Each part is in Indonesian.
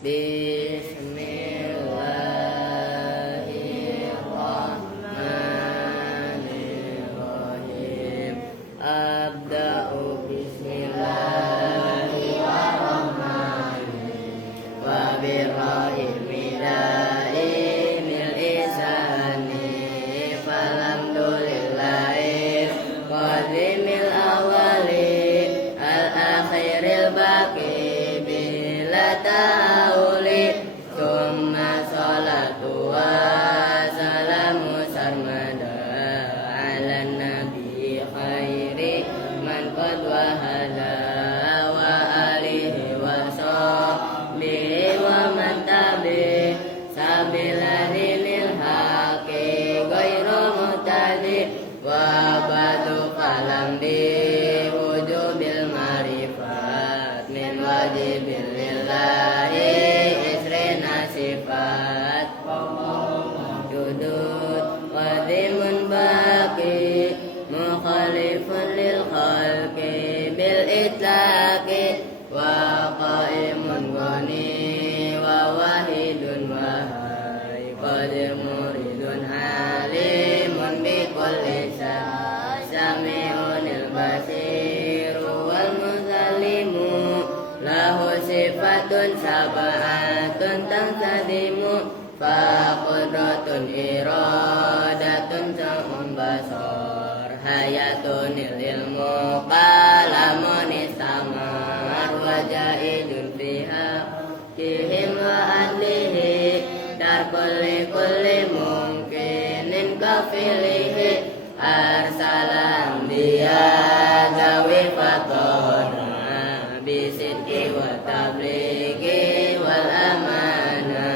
Bismillahirrahmanirrahim. Abda'u bismillahirrahmanirrahim. Wa birrahim midai mil isani. Falhamdulillahi qadimil awali al-akhiril baqi bila ta'uli. Summa salatu wa salamu sarmada ala nabi khairi man qad wahada wa alihi wa sahbihi wa man tabi sabila dinil haqi ghairu mutadi wa badu kalam bi wujubil marifat min wajibil lillahi isrina sifat judud qadimun baqi mukhalifun lil khalqi bil itlaqi wa qaimun ghani wa wahidun wahai qadir muridun alimun bi kulli sami'unil basiru wal musallimu lahu sifatun sab'atun tangtadimu faqudratun iradatun sam'un basar hayatun ilmu qalamun istamar wajaidun fiha kihim wa adlihi dar kulli mungkinin kafilihi arsalam dia gawi fatona bisidki wa tablighi wal amana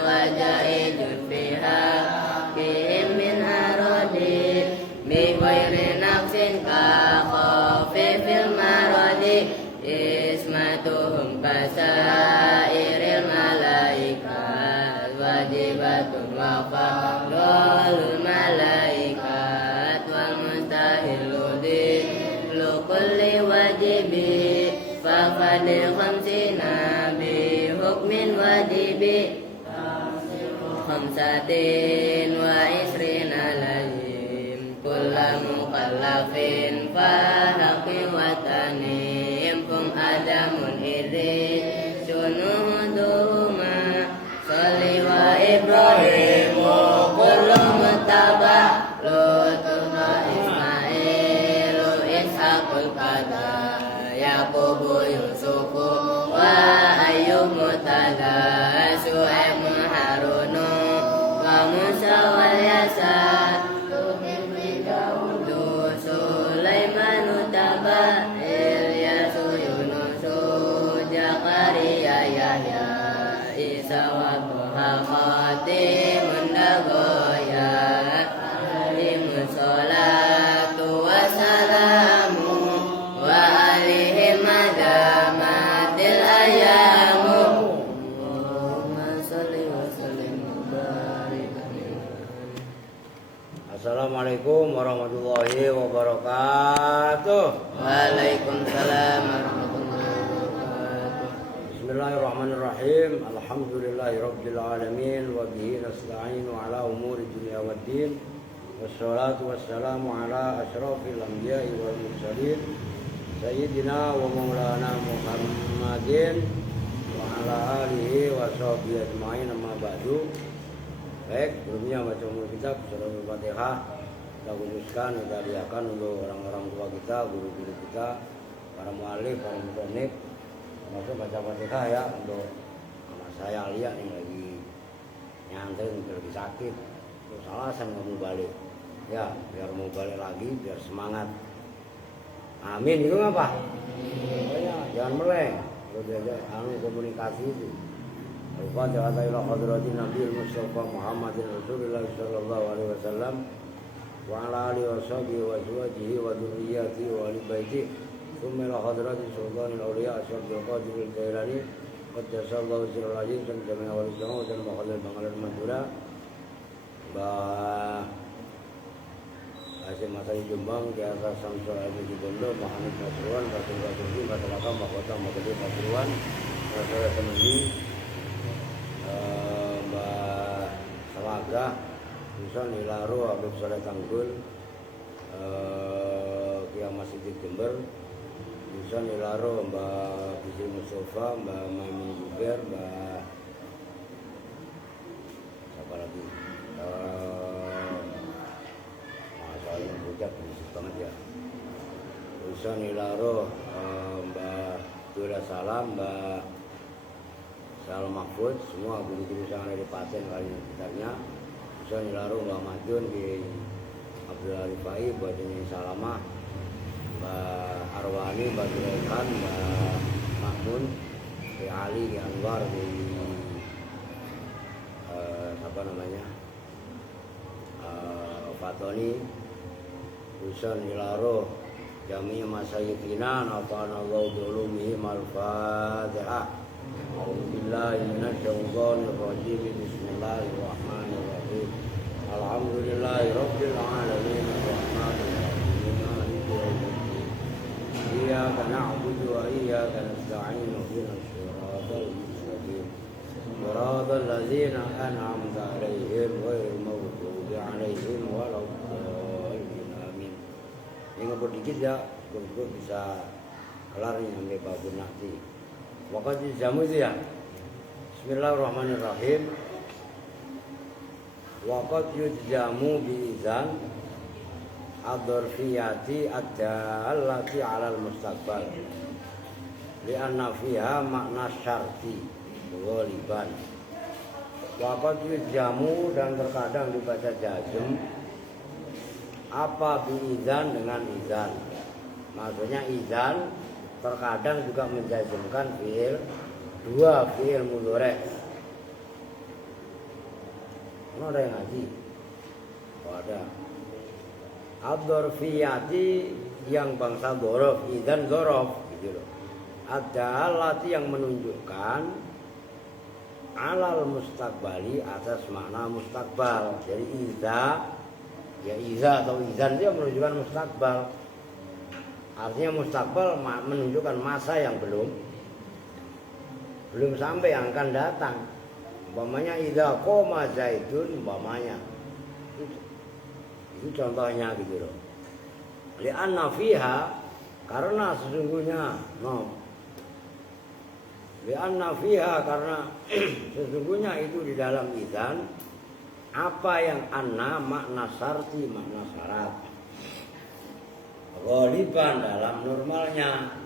wajaidun fiha kihim min arodi mi ghairi nafsin ka khafifil marodi ismatuhum kasairil malaikat wajibatun wa fadlul malaikat wal mustahilu di kulli wajibi faqad khamsina bi hukmin wajibi khamsatin wa isrina lazim kulla mukallafin fahaqi watanim kum adamun idri sunuhuduma salli wa ibrahimu kullu mutaba lutuna ismailu ishaqul qada yaqubu yusufu wa ayyub mutada su'aib harunu wa musa wal yasa Daudu Sulaiman utaba Ilyasu Yunusu Jakaria Yahya Isa wa Tuha Khatimun Dagoya Alimun salatu wassalamu wa alihim madamatil ayamu Allahumma salli wa sallim wa barik alaihi. Assalamualaikum warahmatullahi wabarakatuh. Waalaikumsalam warahmatullahi wabarakatuh. Bismillahirrahmanirrahim. Alhamdulillahirabbil alamin wa bihi nasta'inu ala umuri dunya waddin. Wassalatu wassalamu ala asyrafil anbiya'i wal mursalin sayyidina wa maulana Muhammadin wa ala alihi wa sahbihi ajma'in, amma ba'du. Baik, sebelumnya baca umur kitab surah Al-Fatihah kita khususkan, kita hadiahkan untuk orang-orang tua kita, guru-guru kita, para mu'alif, para mutonib, termasuk baca Fatihah ya untuk anak saya Alia yang lagi nyantrin, lagi sakit, terus alasan nggak mau balik, ya biar mau balik lagi, biar semangat. Amin, itu ngapa? Pokoknya jangan meleng, kalau diajak komunikasi itu. Al-Fatihah ila hadratin Nabi Mustafa Muhammadin Rasulullah sallallahu alaihi wasallam wa ala alihi wa sahbihi wa azwajihi wa dzurriyyatihi wa ahli baitihi thumma ila hadratin sultanil awliya Syaikhul Qadir al-Jailani qaddasallahu sirral aziz dan jami'a wali songo dan makhluk Bangladesh Madura Mbah Hasim Masari Jombang di atas Samsul Abu Jibondo Muhammad Nasruan Rasul Rasul Rasul Mahkota Mahkota Mahkota Nasruan Rasul Semendi Dusun Ilaro Habib Soleh Tanggul, Kiai Masjid Jember. Dusun Ilaro Mbak Bisri Mustafa, Mbak Maimun Zubair, Mbak siapa lagi? Masalah bocah berisik banget ya. Dusun Ilaro Mbak Dula Salam, Mbak Salam Mahfud, semua guru-guru yang ada di Paten kali ini sekitarnya. Dusun Ilaro Mbak Madun di Abdul Arifai, Mbak Dini Salamah, Mbak Arwani, Mbak Duraikan, Mbak Mahmun, di Ali, di Anwar, di apa namanya, Fatoni. Dusun Ilaro Jami' Masayyidina nafa'anallahu bi'ulumihim al-Fatihah. A'udzubillahi minasyaitonir rajim. Bismillahirrahmanirrahim. Alhamdulillahi rabbil alamin arrahmanir rahim maliki yaumiddin. Iyyaka na'budu wa iyyaka nasta'in ihdinas siratal mustaqim. Siratal ladzina an'amta 'alaihim ghairil maghdubi 'alaihim waladdallin. Amin. Ini ngebut dikit ya, gue bisa kelar nih sampai babun nanti. Waktu jamu itu ya. Bismillahirrahmanirrahim. Waqad yujzamu biizan ad-darfiyati ad-dallati 'alal mustaqbal li'anna fiha makna syarti ghaliban. Waqad yujzamu, dan terkadang dibaca jazm apa biizan dengan izan. Maksudnya izan terkadang juga menjazmkan fiil, dua fiil mudhari'. Ada yang ngaji? Oh, ada. Ad-darfiyati yang bangsa dzaraf, idzan dzaraf gitu loh. Ad-dallati yang menunjukkan alal mustaqbali, atas makna mustaqbal. Jadi iza, ya iza atau izan dia menunjukkan mustaqbal. Artinya mustaqbal menunjukkan masa yang belum sampai, yang akan datang. Umpamanya idza qoma zaidun, umpamanya itu contohnya gitu loh. Li'anna fiha, karena sesungguhnya li'anna fiha, karena sesungguhnya itu di dalam idzan apa yang anna makna syarti, makna syarat, ghaliban dalam normalnya.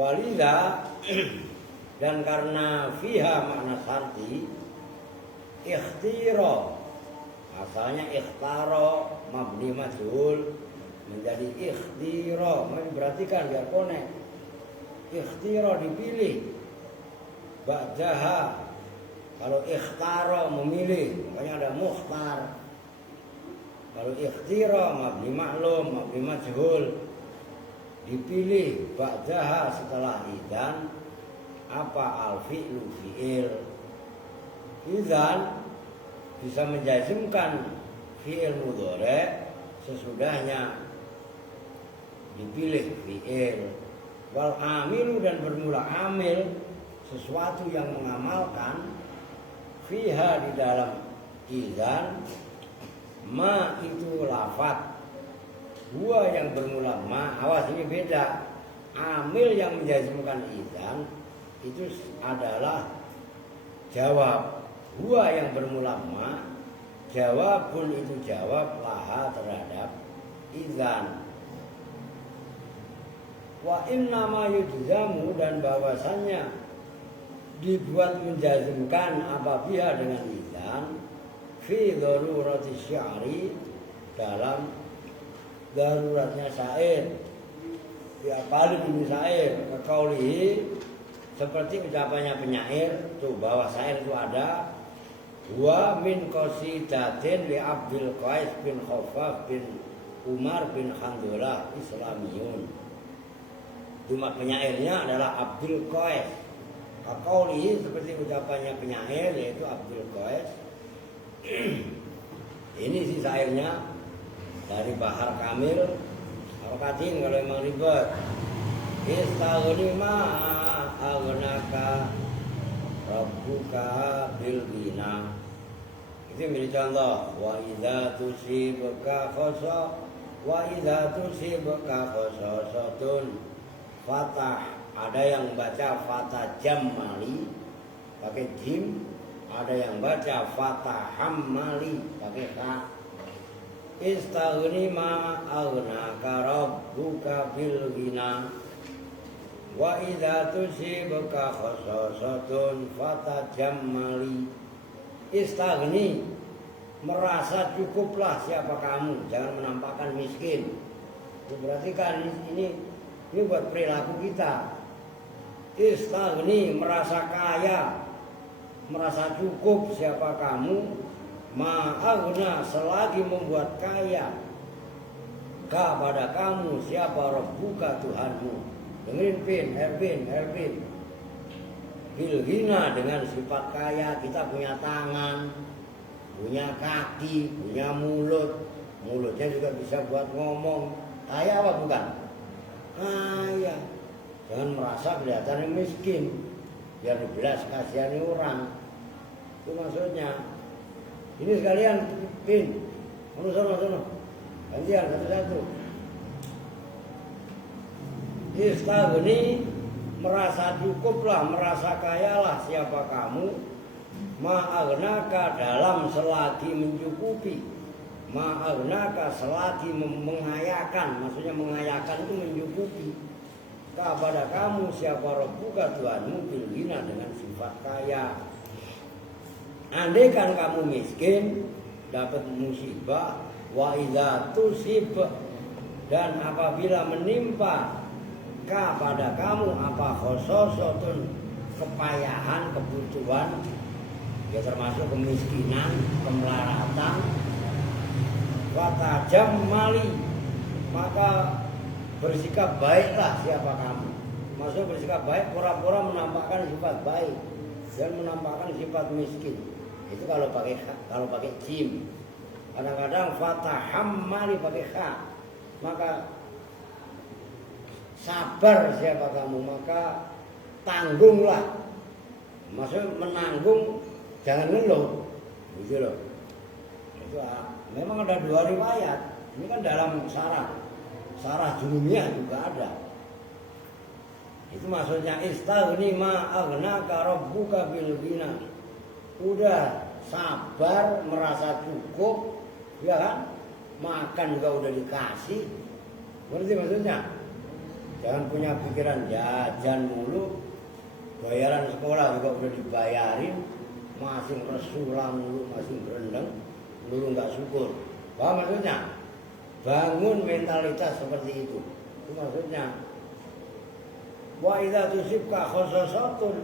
Walidha, dan karena fiha makna syarti, ikhtiro, asalnya ikhtaro mabni majhul menjadi ikhtiro. Mari perhatikan biar konek. Ikhtiro dipilih, ba'daha kalau ikhtaro memilih, makanya ada mukhtar. Kalau ikhtiro mabni maklum, mabni majhul, dipilih ba'daha setelah idzan apa al-fi'lu fi'il. Idzan bisa menjazmkan fi'il mudhari' sesudahnya dipilih fi'il. Wal amilu, dan bermula amil, sesuatu yang mengamalkan, fiha di dalam idzan, ma itu lafaz, huwa yang bermula ma. Awas, ini beda. Amil yang menjazmkan idzan itu adalah jawab. Huwa yang bermula ma, jawabun itu jawab laha terhadap idzan. Wa innama yujzamu, dan bahwasannya dibuat menjazmkan apabila dengan idzan fi darurati syi'ri, dalam daruratnya syair. Ya paling ini syair kekaulihi, seperti ucapannya penyair tuh, bahwa syair itu ada. Wa min qasidatin li Abdul Qais bin Khaffaf bin Umar bin Handalah Islamiyun. Cuma penyairnya adalah Abdul Qais. Kaqaulihi, seperti ucapannya penyair yaitu Abdul Qais. Ini si syairnya dari Bahar Kamil. Harokatin kalau emang ribet. Istaghni ma aghnaka rabbuka bil ghina. Itu menjadi contoh. Wa idza tusibka khosa wa idza tusibka khosasatun fatah. Ada yang baca fatah jammali pakai jim, ada yang baca fatah hammali pakai kha. Istaghni ma aghnaka rabbuka bil ghina wa idza tusibka khosasatun fatah jammali. Istaghni, merasa cukuplah siapa kamu, jangan menampakkan miskin. Itu berarti kan ini buat perilaku kita. Istaghni, merasa kaya, merasa cukup siapa kamu, ma'aghna, selagi membuat kaya kepada kamu siapa Rabbuka, Tuhanmu. Dengerin pin, Erpin. Bilghina, dengan sifat kaya. Kita punya tangan, punya kaki, punya mulut. Mulutnya juga bisa buat ngomong. Kaya apa bukan? Kaya. Jangan merasa kelihatannya miskin, biar dibelas kasihani orang. Itu maksudnya. Ini sekalian pin. Sono. Gantian satu-satu. Istaghni, merasa cukuplah, merasa kayalah siapa kamu, ma'aghnaka, dalam selagi mencukupi, ma'aghnaka, selagi mengayakan, maksudnya mengayakan itu mencukupi kepada kamu siapa Rabbuka, Tuhanmu, bil ghina, dengan sifat kaya. Andaikan kamu miskin, dapat musibah, wa idza tusib, dan apabila menimpa kepada kamu apa khososotun, kepayahan, kebutuhan, ya termasuk kemiskinan, kemelaratan, watajam mali, maka bersikap baiklah siapa kamu. Maksudnya bersikap baik, pura-pura menampakkan sifat baik dan menampakkan sifat miskin. Itu kalau pakai jim. Kadang-kadang fataham mali pakai kha, maka sabar siapa kamu, maka tanggunglah. Maksudnya menanggung, jangan ngeluh, gitu loh. Itu memang ada dua riwayat. Ini kan dalam sarah Jurumiyah juga ada. Itu maksudnya istaghni ma aghnaka rabbuka bil ghina. Udah sabar, merasa cukup, ya kan? Makan juga udah dikasih. Ngerti maksudnya? Jangan punya pikiran jajan mulu, bayaran sekolah juga udah dibayarin, masih resulah mulu, masih berendeng, dulu nggak syukur. Paham maksudnya? Bangun mentalitas seperti itu. Itu maksudnya. Wa idza tusibka khosasatun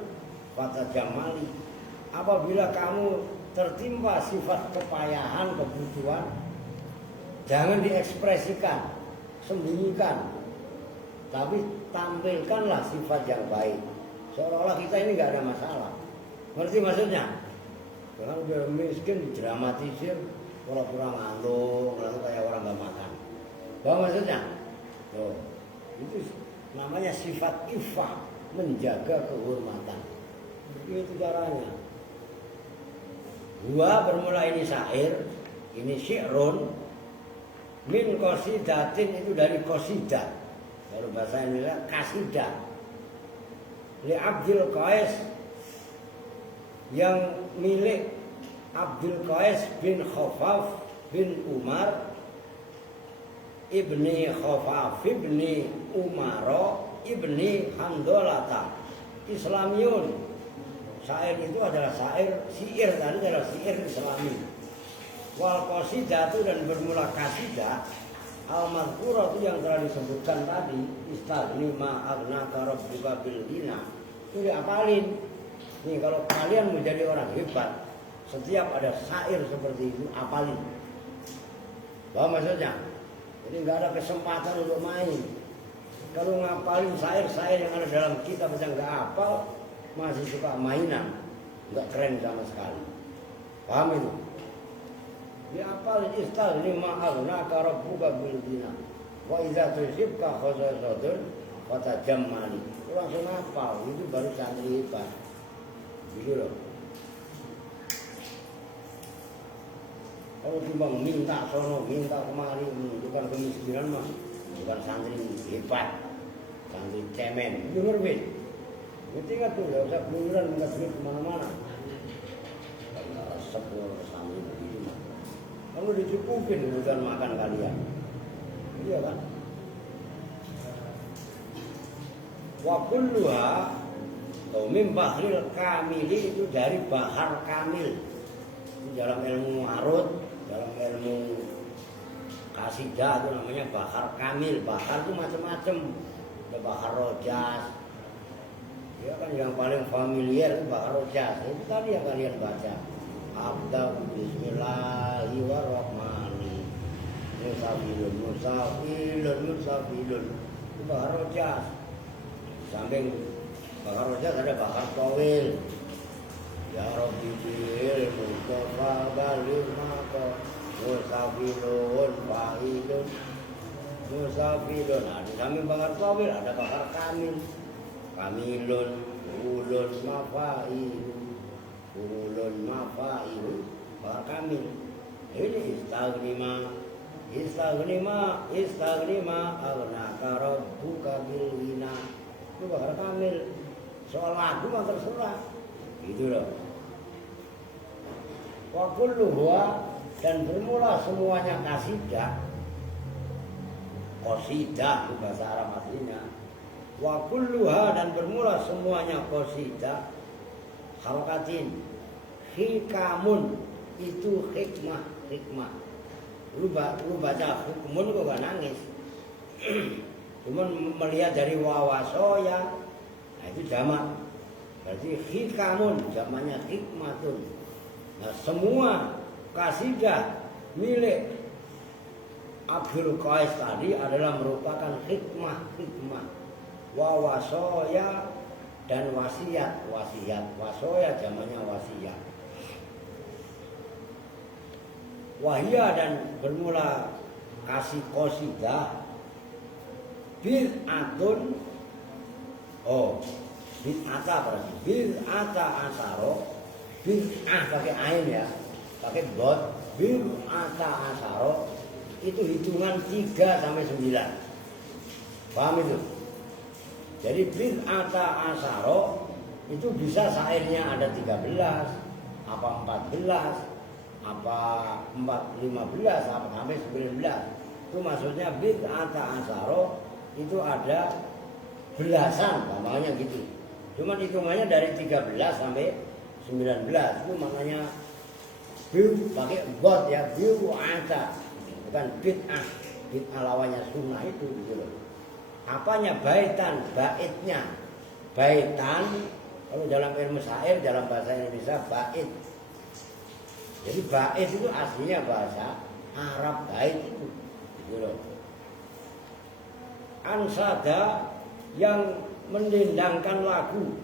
fatajamali. Apabila kamu tertimpa sifat kepayahan, kebutuhan, jangan diekspresikan, sembunyikan. Tapi tampilkanlah sifat yang baik, seolah-olah kita ini nggak ada masalah. Ngerti maksudnya? Jangan udah miskin didramatisir, pura-pura ngantuk, lalu kayak orang nggak makan. Paham maksudnya? Tuh, itu namanya sifat iffah, menjaga kehormatan. Itu caranya. Gua bermula ini syair, ini syi'run, min qasidatin, itu dari qasidah. Kalau bahasa Indonesia kasidah. Li Abdul Qais, yang milik Abdul Qais bin Khafaf bin Umar ibni Khafaf ibni Umaro ibni Handolata, Islamiyun. Syair itu adalah syair tadi adalah syair Islami. Wal qasidah itu, dan bermula kasidah al-madhkurah itu yang telah disebutkan tadi, istaghni ma aghnaka rabbuka bil ghina. Itu diapalin. Nih kalau kalian menjadi orang hebat, setiap ada syair seperti itu apalin. Paham maksudnya? Jadi nggak ada kesempatan untuk main. Kalau ngapalin syair-syair yang ada dalam kitab yang nggak hafal, masih suka mainan, nggak keren sama sekali. Paham itu? Diapalin istaghni ma aghnaka rabbuka bil ghina wa idza tusibka khosasatun fatajammali. Itu langsung hafal, itu baru santri hebat. Gitu loh. Kalau timbang minta sono, minta kemari, menunjukkan kemiskinan mah bukan santri hebat, santri cemen. Dengar wis. Ngerti nggak tuh? Gak usah keluyuran minta duit kemana-mana. Kalau sepuluh santri begitu mah. Kalau dicukupin kebutuhan makan kalian, iya kan? Wa kulluha min bahril kamili itu dari bahar kamil. Itu dalam ilmu arut, dalam ilmu kasidah itu namanya bahar kamil. Bahar itu macam-macam. Ada bahar rojas. Ya kan yang paling familiar itu bahar rojas. Itu tadi yang kalian baca. Abda bismillahirrahmanirrahim. Musafilun. Itu bahar rojas. Samping bakar rojas ada bakar towil. Ya Rabbi bil Mustafa balir maka musafilun fa'ilun musafilun. Nah, di samping bakar towil ada bakar kamil. Kamilun ulun mafa'ilun bakar kamil. Ini istaghnima aghnaka rabbuka bil ghina. Itu bakal kamil. Soal lagu mah terserah. Gitu loh. Wa kulluha dan bermula semuanya kasidah. Qasidah itu bahasa Arab aslinya. Wa kulluha dan bermula semuanya qasidah. Harakatin hikamun itu hikmah. Lu baca hukmun kok gak nangis. Cuman melihat dari wawasoya, nah itu jamak. Berarti hikamun, jamaknya hikmatun. Nah semua kasidah milik Abdul Qais tadi adalah merupakan hikmah. Wawasoya dan wasiat. Wasoya jamaknya wasiat. Wahia dan bermula kasih qasidah bid'atun. Bid'ata berarti bid'ata asaro. Bid'ah pakai ain ya, pakai bot. Bid'ata asaro itu hitungan 3 sampai 9. Paham itu? Jadi bid'ata asaro itu bisa syairnya ada 13, apa 14, apa 15, apa sampai 19. Itu maksudnya bid'ata asaro itu ada belasan, makanya gitu. Cuman hitungannya dari 13 sampai 19. Itu maknanya pakai bot ya, bid'ata. Bukan bid'ah. Bid'ah lawannya sunnah itu gitu loh. Apanya baitan, baitnya. Baitan kalau dalam ilmu syair dalam bahasa Indonesia bait. Jadi bait itu aslinya bahasa Arab, bait itu gitu loh. Ansada yang mendendangkan lagu.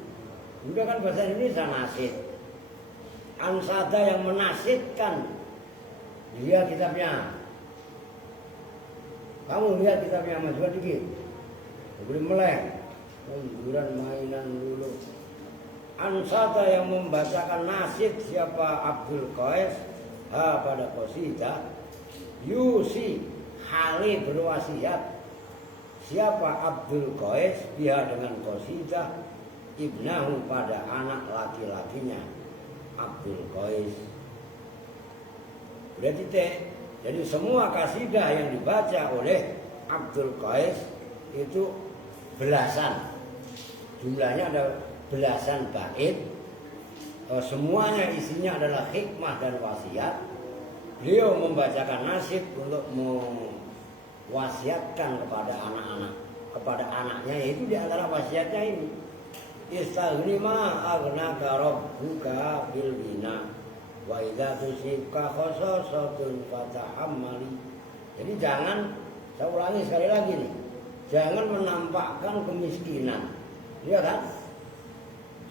Udah kan bahasa Indonesia nasid. Ansada yang menasidkan. Dia kitabnya. Kamu lihat kitabnya Mas Jual dikit. Boleh meleng. Hiburan mainan dulu. Ansada yang membacakan nasid siapa Abdul Qais pada qasidah. Yusi hali berwasiat. Siapa Abdul Qais dia dengan qasidah ibnahu pada anak laki-lakinya Abdul Qais. Berarti jadi semua qasidah yang dibaca oleh Abdul Qais itu belasan. Jumlahnya ada belasan bait. Semuanya isinya adalah hikmah dan wasiat. Beliau membacakan nasid untuk wasiatkan kepada anak-anak, kepada anaknya, yaitu di antara wasiatnya ini istaghnima aghnaka rabbuka bil ghina wa idza tusibka khasasatun fatahammali. Jadi jangan, saya ulangi sekali lagi nih, jangan menampakkan kemiskinan, ya kan?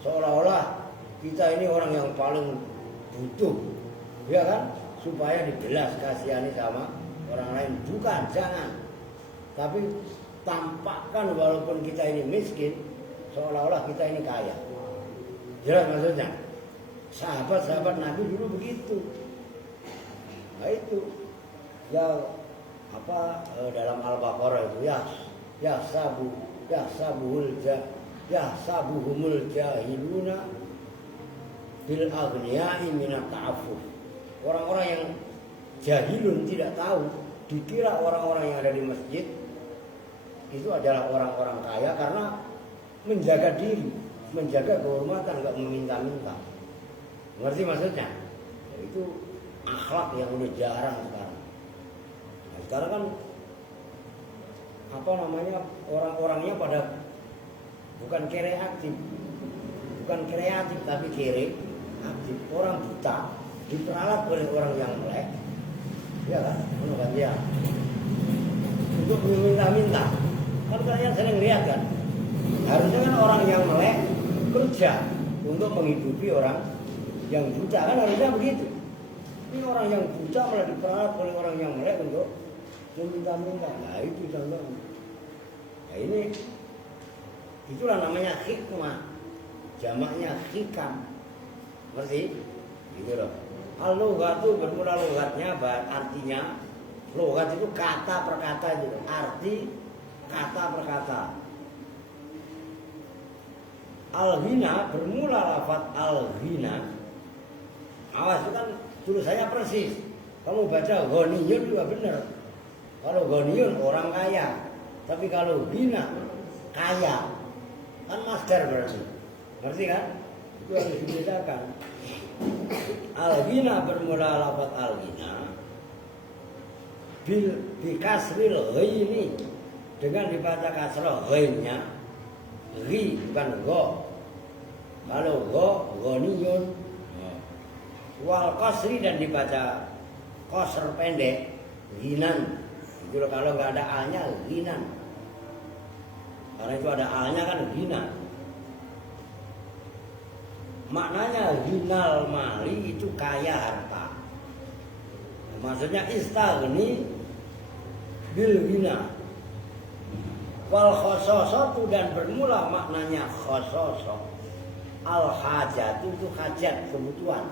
Seolah-olah kita ini orang yang paling butuh, ya kan? Supaya dibelas kasihani sama orang lain. Bukan, jangan. Tapi tampakkan walaupun kita ini miskin, seolah-olah kita ini kaya. Jelas maksudnya? Sahabat-sahabat Nabi dulu begitu. Nah itu ya apa dalam Al-Baqarah itu ya sabuhumul jahiluna bil aghniyai minat ta'affuf. Orang-orang yang jahilun tidak tahu, dikira orang-orang yang ada di masjid itu adalah orang-orang kaya karena menjaga diri, menjaga kehormatan, enggak meminta-minta. Ngerti maksudnya? Itu akhlak yang udah jarang sekarang. Nah, sekarang kan apa namanya, orang-orangnya pada bukan kreatif tapi kere aktif. Orang buta diperalat oleh orang yang melek, ya kan? Bukan dia untuk meminta-minta. Kan kalian sering lihat kan? Harusnya kan orang yang melek kerja untuk menghidupi orang yang buta, kan harusnya begitu. Ini orang yang buta malah diperalat oleh orang yang melek untuk meminta-minta. Nah itu contohnya. Nah ini itulah namanya hikmah, jamaknya hikam. Ngerti? Gitu loh. Al-lughatu bermula lughatnya, artinya lughat itu kata per kata gitu. Arti kata per kata. Al-ghina bermula lafaz al-ghina. Awas itu kan tulisannya persis. Kamu baca ghaniyun juga benar. Kalau ghaniyun orang kaya, tapi kalau ghina kaya, kan masdar berarti. Ngerti kan? Itu harus dibedakan. Al-ghina bermula lafaz al-ghina bi kasril ghaini, dengan dibaca kasrah ghainnya. Ghi bukan go. Kalau go ghaniyun. Wal qasri dan dibaca qasr pendek ghinan. Itu kalau nggak ada alnya ghinan. Karena itu ada alnya kan ghina. Maknanya ghinal mali itu kaya harta. Maksudnya istaghni bil ghina. Wal khososatu dan bermula maknanya khososah. Al hajatu itu hajat, kebutuhan.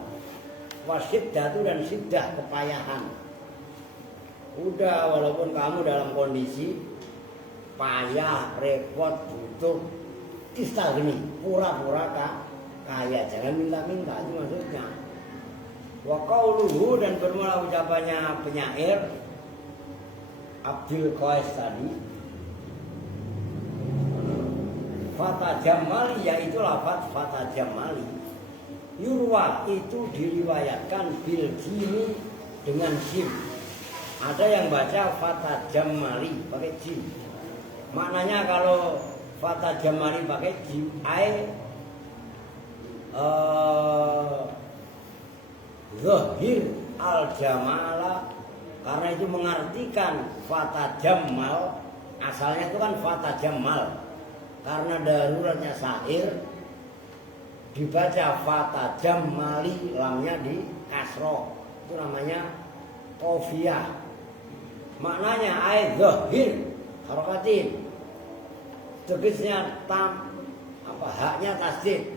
Wasiddatu dan siddah, kepayahan. Udah walaupun kamu dalam kondisi payah, repot, butuh, istaghni, pura-pura kaya, jangan minta-minta, itu maksudnya. Wa qauluhu dan bermula ucapannya penyair Abdul Qais tadi, Fata Jamali, yaitu lafaz Fata Jamali. Yurwa itu diriwayatkan bil jimi dengan jim. Ada yang baca Fata Jamali pakai jim. Maknanya kalau Fata Jamali pakai jim, zahir al jamala, karena itu mengartikan Fata Jamal. Asalnya itu kan Fata Jamal, karena daruratnya syair dibaca Fata Jamali, lamnya di kasroh, itu namanya qafiyah. Maknanya zahir harokatin, tegasnya tam apa haknya tasdid.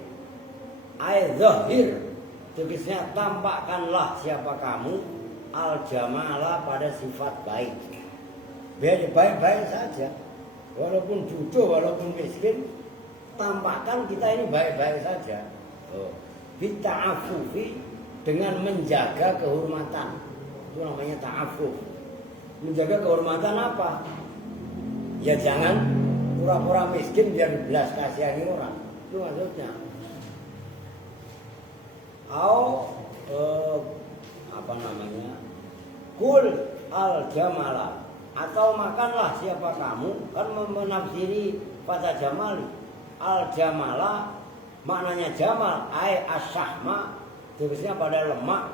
Zahir tegasnya tampakkanlah siapa kamu al jamala pada sifat baik. Biar baik-baik saja, walaupun bodoh, walaupun miskin, tampakkan kita ini baik-baik saja. Bita'afufi, dengan menjaga kehormatan. Itu namanya ta'afuf. Menjaga kehormatan apa? Ya jangan pura-pura miskin biar belas kasihani orang. Itu maksudnya. Apa namanya? Kul al jamala, atau makanlah siapa kamu, kan menafsiri Fata Jamali. Al jamala maknanya jamal as-sahma, terusnya pada lemak,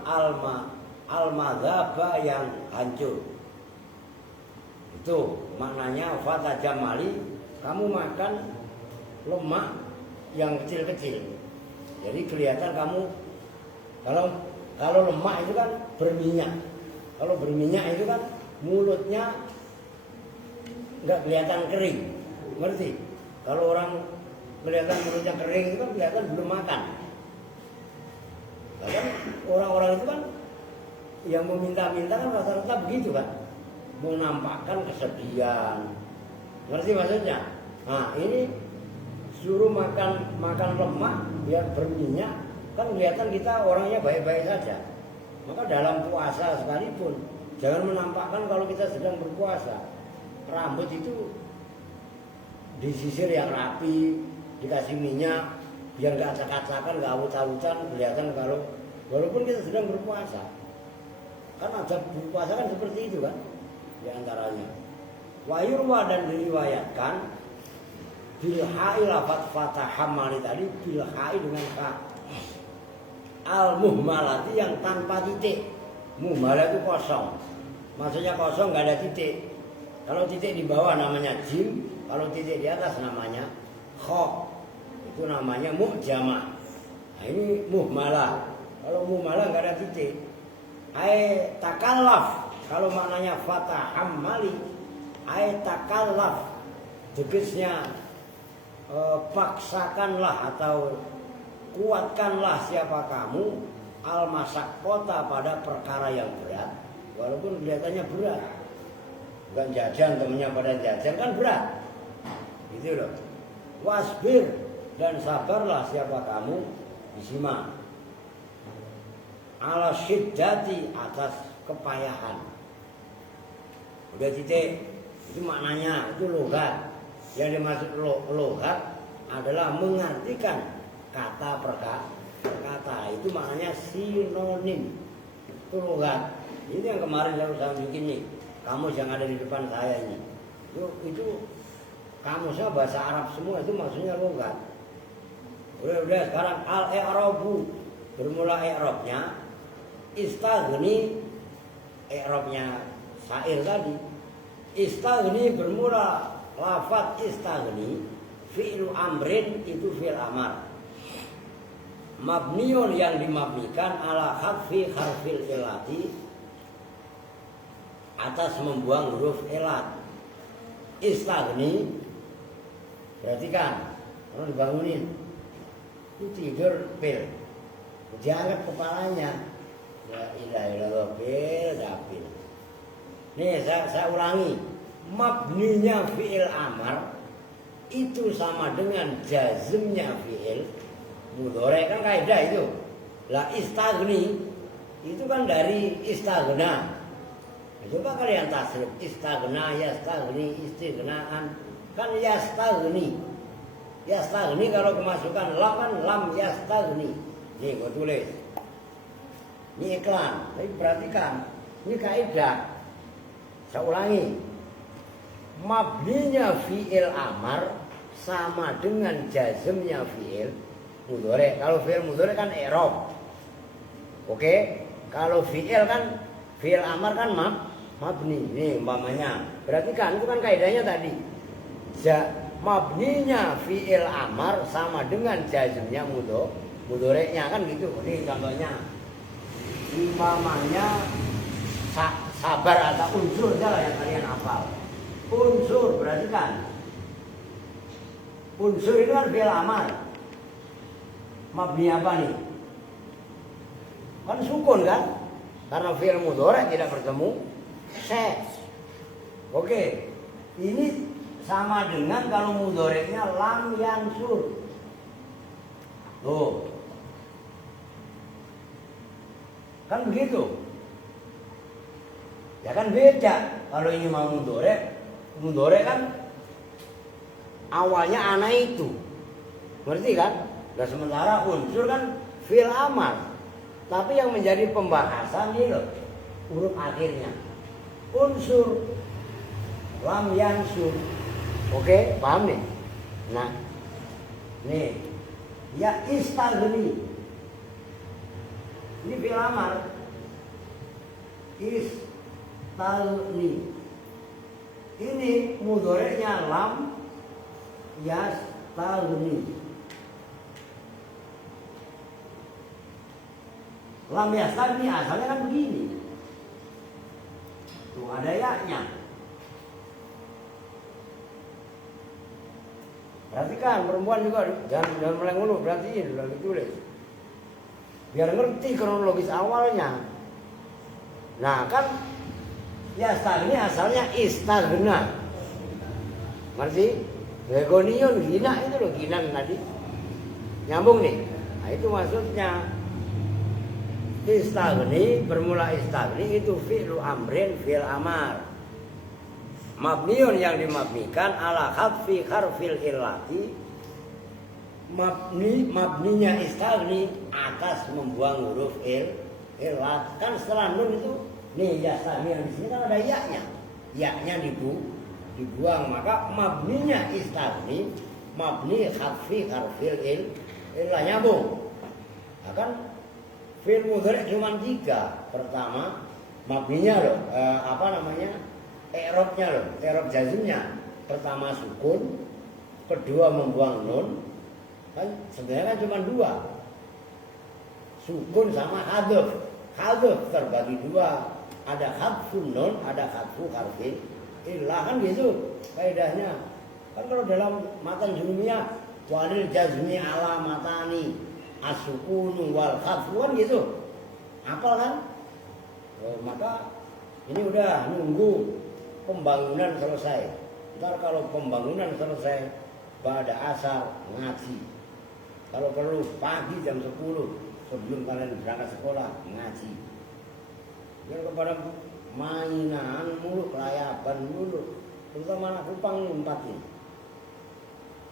al-madzaba yang hancur. Itu maknanya Fata Jamali, kamu makan lemak yang kecil-kecil. Jadi kelihatan kamu, kalau lemak itu kan berminyak. Kalau berminyak itu kan mulutnya nggak kelihatan kering, ngerti? Kalau orang kelihatan mulutnya kering itu kan kelihatan belum makan. Bahkan orang-orang itu kan yang meminta-minta kan rata-rata begitu kan, menampakkan kesedihan. Ngerti maksudnya? Nah ini suruh makan lemak biar berminyak, kan kelihatan kita orangnya baik-baik saja. Maka dalam puasa sekalipun jangan menampakkan kalau kita sedang berpuasa. Rambut itu disisir yang rapi, dikasih minyak biar nggak acak-acakan, nggak awut-awutan, kelihatan kalau walaupun kita sedang berpuasa. Kan ada berpuasa kan seperti itu kan diantaranya. Wayurwa dan diriwayatkan bilhai lafat fatah hamali tadi bilhai dengan ka al muhmalati yang tanpa titik. Muhmalah itu kosong, maksudnya kosong nggak ada titik. Kalau titik di bawah namanya jim, kalau titik di atas namanya kho, itu namanya mu'jamah. Nah ini muhmalah. Kalau muhmalah nggak ada titik. Ai takallaf, kalau maknanya fatah hamali, ai takallaf, tegasnya paksakanlah atau kuatkanlah siapa kamu al-masak kota pada perkara yang berat, walaupun kelihatannya berat. Bukan jajan, temennya pada jajan kan berat, gitu loh. Wasbir, dan sabarlah siapa kamu, disimak ala syiddati, atas kepayahan. Udah titik, itu maknanya, itu logat. Yang dimaksud logat adalah mengartikan kata perkata, itu maknanya sinonim. Itu logat. Ini yang kemarin saya bikin nih, kamus yang ada di depan saya ini. Itu kamusnya bahasa Arab semua, itu maksudnya logat. Udah sekarang al-i'rabu, bermula i'rabnya istaghni, i'rabnya syair tadi. Istaghni bermula lafaz istaghni, fi'lu amrin itu fi'il amar. Mabniun yang dimabnikan ala hadfi harfil ilati, atas membuang huruf ilat. Istaghni, perhatikan, kalau dibangunin itu tidur pil, diangkat kepalanya. La ilaha illallah, pil dapil. Nih saya ulangi, mabninya fi'il amar itu sama dengan jazmnya fi'il mudhari, kan kaidah itu. Lah istaghni itu kan dari istaghna. Coba kalian tasrif, istaghna, yastaghni, istighnaan, kan yastaghni. Yastaghni kalau kemasukan lam kan lam yastaghni. Nih gua tulis. Ini iklan, tapi perhatikan, ini kaidah. Saya ulangi, mabninya fi'il amar sama dengan jazmnya fi'il mudhari. Kalau fi'il mudhari kan i'rab. Oke? Kalau fi'il kan fi'il amar kan mabni. Nih umpamanya. Perhatikan, itu kan kaidahnya tadi. Mabninya fi'il amar sama dengan jazmnya mudhari'nya kan gitu. Ini contohnya. Umpamanya sabar atau unsur saja yang kalian hafal. Unsur, perhatikan. Unsur itu kan fi'il amar. Mabni apa nih? Kan sukun kan? Karena fi'il mudhari tidak bertemu se. Oke. Ini sama dengan kalau mudhari'nya lam yansur. Tuh. Kan begitu. Ya kan beda. Kalau ini mau mudhari kan awalnya ana itu. Ngerti kan? Dan sementara unsur kan fi'il amar. Tapi yang menjadi pembahasan ini loh, huruf akhirnya. Unsur lam yansur. Oke, paham nih? Nah. Nih. Ya istaghni. Ini fi'il amar. Istaghni. Ini mudhari'nya lam yastaghni. Lam yastaghni asalnya kan begini. Tuh ada ya-nya. Perhatikan perempuan juga jangan meleng mulu, perhatiin lagi tulis. Biar ngerti kronologis awalnya. Nah kan yastagni asalnya istagna. Ngerti? Begonion gina itu loh, ginan tadi. Nyambung nih. Nah itu maksudnya. Istagni, bermula istagni itu fi'lu amrin fi'l amar. Mabniun yang dimabnikan ala hadfi harfil illati. Mabninya istagni atas membuang huruf illat. Kan setelah nun itu nih yastagni yang di sini kan ada ya-nya. Ya-nya dibuang, maka mabninya istagni mabni hadfi harfil illah nyambung. Nah, kan fi'il mudhari cuma 3. Pertama mabninya loh, i'rabnya loh, i'rab jazmnya. Pertama sukun, kedua membuang nun. Kan sebenarnya kan cuma 2. Sukun sama hadzf. Hadzf terbagi 2. Ada hadfun nun, ada hadfu harfil illah, kan gitu kaidahnya. Kan kalau dalam matan jurumiyah walil jazmi ala matani as-sukunu wal khaffu kan gitu. Hafal kan? Maka ini udah nunggu pembangunan selesai. Ntar kalau pembangunan selesai pada asar ngaji. Kalau perlu pagi jam 10 sebelum kalian berangkat sekolah ngaji. Biar kepada mainan mulu, kelayaban mulu, terutama anak Kupang nih 4 ini.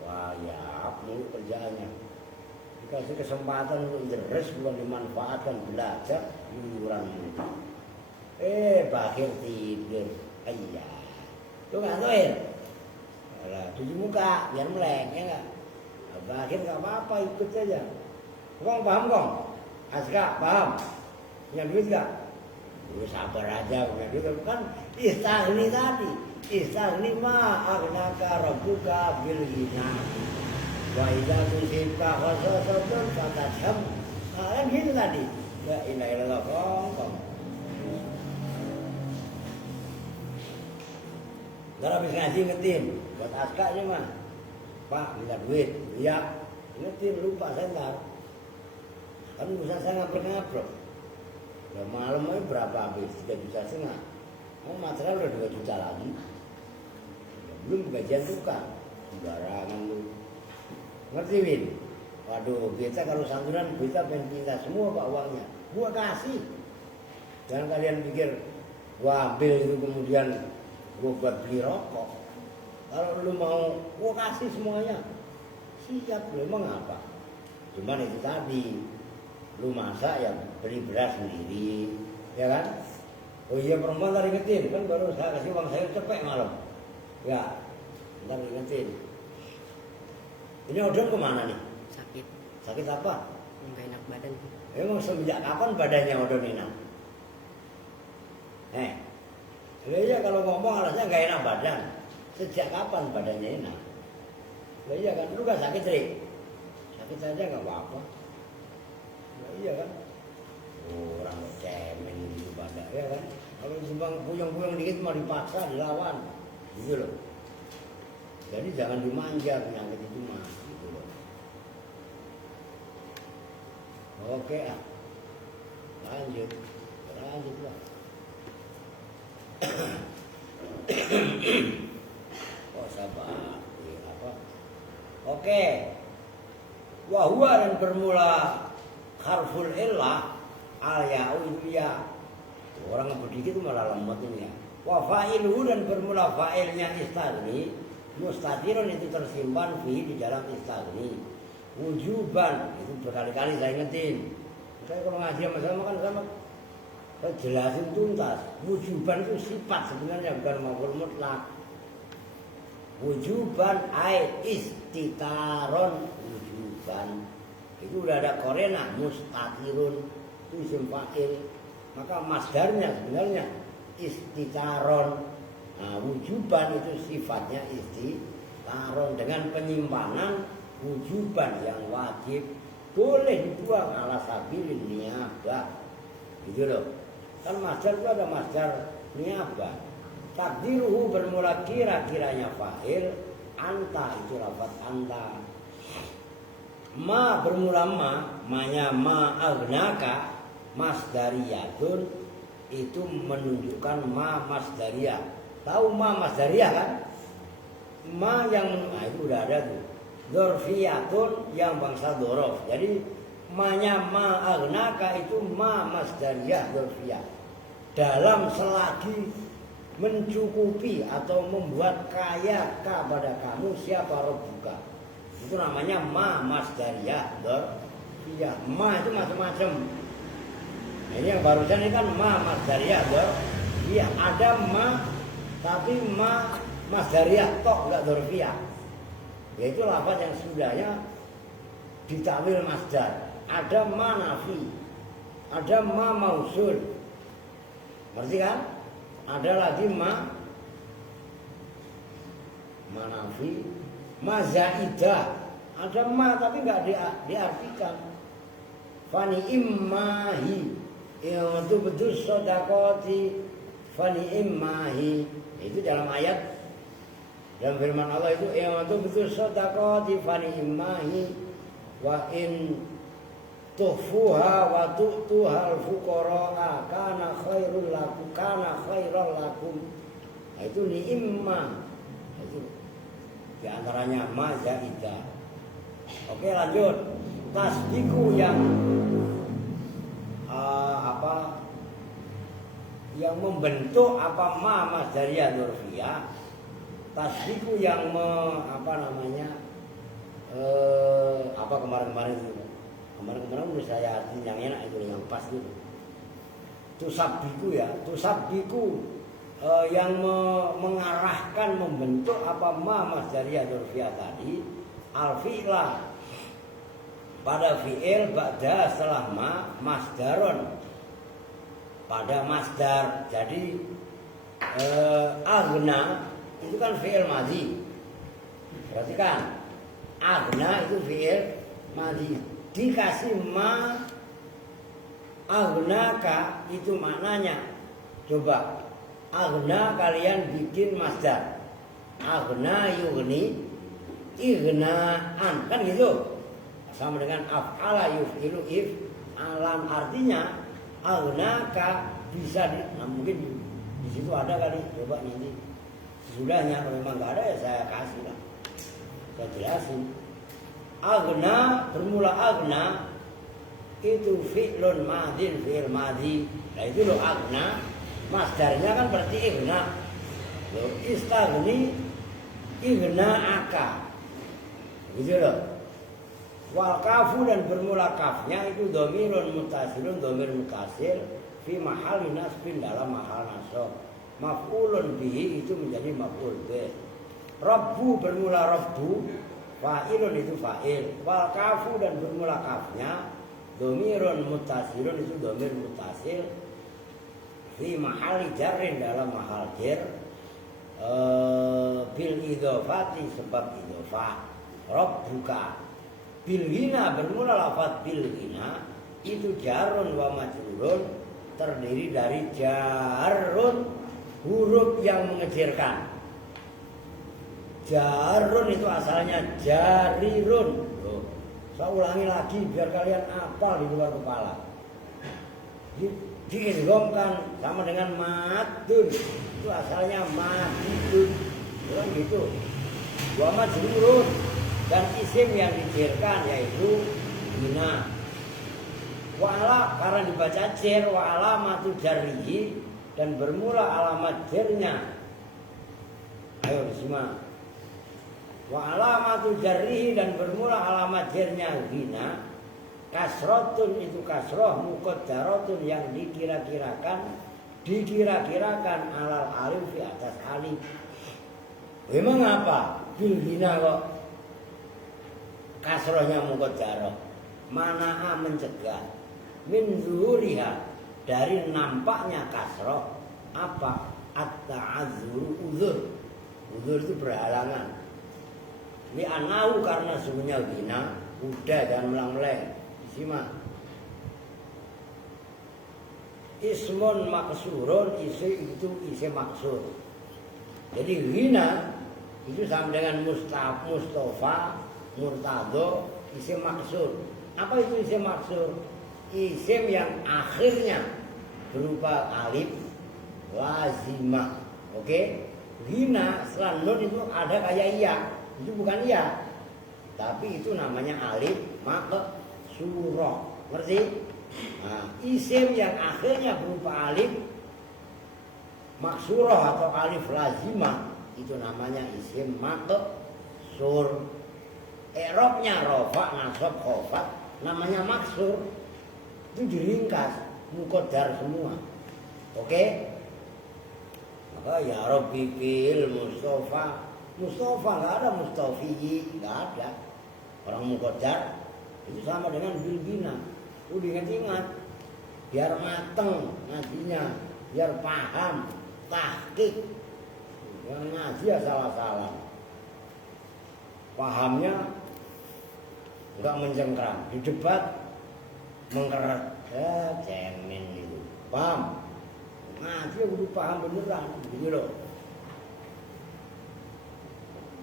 Wah ya, mulu kerjaannya. Dikasih kesempatan untuk deres bukan dimanfaatkan belajar liburan mulu. Bakir tidur, iya. Lu nggak tahu ya? Cuci muka biar melek ya nggak? Bakir nggak apa-apa, ikut saja. Kong paham kong? Aska paham? Punya duit nggak? Sabar aja, gitu kan istagni tadi. Istagni ma aghnaka rabbuka bil ghina. Wa idza tusibka khasasatun fatasham. Kan gitu tadi. La ilaha illallah kong. Ntar habis ngaji ngetin buat Aska ini mah. Pak minta duit, iya. Ngetin lupa saya ntar. Kan bisa saya ngabrek-ngabrek. Ya malam aja berapa habis 3,5 juta. Material udah 2 juta lagi. Ya, belum gajian tukang. Sembarangan lu. Ngerti Win? Waduh, kita kalau santunan kita pengen pindah semua pak uangnya. Gua kasih. Jangan kalian pikir gua ambil itu kemudian gua buat beli rokok. Kalau lu mau, gua kasih semuanya. Siap, lu emang apa? Cuman itu tadi. Lu masak ya beli beras sendiri, ya kan? Oh iya perempuan tadi ingetin, kan baru saya kasih uang saya cepet malam. Ya, ntar ingetin. Ini odong kemana nih? Sakit. Sakit apa? Nggak enak badan. Emang semenjak kapan badannya odong enak? Iya kalau ngomong alasnya nggak enak badan. Sejak kapan badannya enak? Iya kan, lu gak sakit Rik? Sakit aja nggak apa-apa. Iya kan? Orang cemen gitu pada, ya kan? Kalau simpang puyeng-puyeng dikit mau dipaksa, dilawan, gitu loh. Jadi jangan dimanja penyakit itu mah, gitu loh. Oke lanjut lah. Oh sabar, apa? Oke, wahwa dan bermula harful illah al-ya'u itu ya. Orang ngebut dikit itu malah lemot ini ya. Wa fa'iluhu dan bermula fa'ilnya istagni mustatirun itu tersimpan fi di dalam istagni. Wujuban itu berkali-kali saya ingetin. Saya kalau ngaji sama kan sama saya jelasin tuntas. Wujuban itu sifat sebenarnya bukan maf'ul mutlak. Wujuban ai istitaron wujuban. Itu udah ada korena mustatirun itu isim fa'il, maka masdarnya sebenarnya istitaron. Nah, wujuban itu sifatnya istitaron dengan penyimpanan wujuban yang wajib boleh dibuang ala sabilin niyabah gitu loh. Kan masdar itu ada masdar niyabah. Takdiruhu bermula kira-kiranya fa'il anta itu lafaz anta. Ma bermula ma, manya ma aghnaka masdariyatun itu menunjukkan ma masdariyah. Tahu ma masdariyah kan? Ma yang itu udah ada tuh. Dzarfiyatun yang bangsa dzaraf. Jadi ma-nya ma aghnaka itu ma masdariyah dzarfiyah. Dalam selagi mencukupi atau membuat kaya kepada kamu siapa Rabbuka. Itu namanya ma masdariyah dzarfiyah. Ma itu macam-macam. Nah, ini yang barusan ini kan ma masdariyah dzarfiyah. Ada ma tapi ma masdariyah tok enggak dzarfiyah. Yaitu lafaz yang sudahnya ditakwil masdar. Ada ma nafi, ada ma mausul. Ngerti kan? Ada lagi ma nafi, ma zaidah. Ada ma tapi enggak diartikan. Fani immahi, itu betul sodakoti. Fani immahi, itu dalam ayat. Dalam firman Allah itu betul sedekah fani immahi wa in tukhfuha wa tu'tuha al-fuqara kana khairul lakum. Nah, itu ni'imah. Itu di antaranya ma zaidah. Oke, lanjut. Tasdiku yang yang membentuk apa ma masdariyah dzarfiyah. Tasdiku yang kemarin-kemarin itu. Kemarin udah saya artiin yang enak itu yang pas itu. Tusabbiku ya, tusabbiku yang mengarahkan membentuk apa ma masdariyah dzarfiyah tadi al-fi'la pada fi'il ba'da setelah ma masdaron pada masdar. Jadi aghna itu kan fi'il madhi. Berarti kan aghna itu fi'il madhi. Dikasih ma aghnaka itu maknanya. Coba aghna kalian bikin masdar. Aghna yughni ighnaan kan gitu. Sama dengan af'ala yuf'ilu alam artinya aghnaka bisa mungkin di situ ada kali. Coba ini sudahnya kalau memang nggak ada ya saya kasih lah, saya jelasin. Aghna bermula aghna itu fi'lun madhin fi'il madhi. Nah itu loh aghna masdarnya kan berarti ighna. Loh istaghni ighna'aka gitu loh. Wal kafu dan bermula kafnya itu dhamirun muttasilun dhamir muttasil fi mahalli nasbin dalam mahal nasab. Maf'ulun bihi itu menjadi maf'ul bih. Rabbu bermula rabbu, fa'ilun itu fa'il. Wal kafu dan bermula kafnya dhamirun muttasilun itu dhamir muttasil fi mahalli jarrin dalam mahal jar bil idhofati sebab idhofah. Rabbuka bil hina bermula lafaz bil hina itu jarun wa majrurun terdiri dari jarun huruf yang mengejirkan. Jarun itu asalnya jarirun. Saya ulangi lagi biar kalian hafal di luar kepala. Diidghamkan sama dengan madun. Itu asalnya madidun. Bukan gitu. Wa majrurun dan isim yang dijirkan yaitu bina. Wa'ala karena dibaca jer wa alamatu jarrihi dan bermula alamat jernya. Ayo disimak. Wa alamatu jarrihi dan bermula alamat jernya bina. Kasrotun itu kasroh muqaddaratun yang dikira-kirakan alal alif di atas alif. Memang apa? Bil bina kok kasrohnya muqaddarah. Mana'a mencegah min zuhuriha dari nampaknya kasroh apa? At-ta'azzur uzur. Uzur itu berhalangan. Li'anahu karena sungguhnya bina udah dan melang-meleng. Simak. Ismun maksurun itu isim maksur. Jadi hina itu sama dengan Mustafa, Murtado, isim maksur. Apa itu isim maksur? Isim yang akhirnya berupa alif lazimah. Oke? Ghina setelah nun itu ada kayak iya. Itu bukan iya. Tapi itu namanya alif maksurah. Ngerti? Nah, isim yang akhirnya berupa alif maksurah atau alif lazimah itu namanya isim maksur. I'rabnya rafa, nasab, khafat namanya maksur. Itu diringkas, muqaddar semua. Oke? Maka ya Rabbi fil Mustafa. Mustafa enggak ada, Mustafi enggak ada. Orang muqaddar itu sama dengan bil bina. Udah ingat-ingat biar mateng ngajinya, biar paham, tahqiq. Yang ngaji ya salah-salah. Pahamnya enggak mencengkram, di debat mengkeret. Cemen itu. Paham? Ngaji udah paham beneran, gitu loh.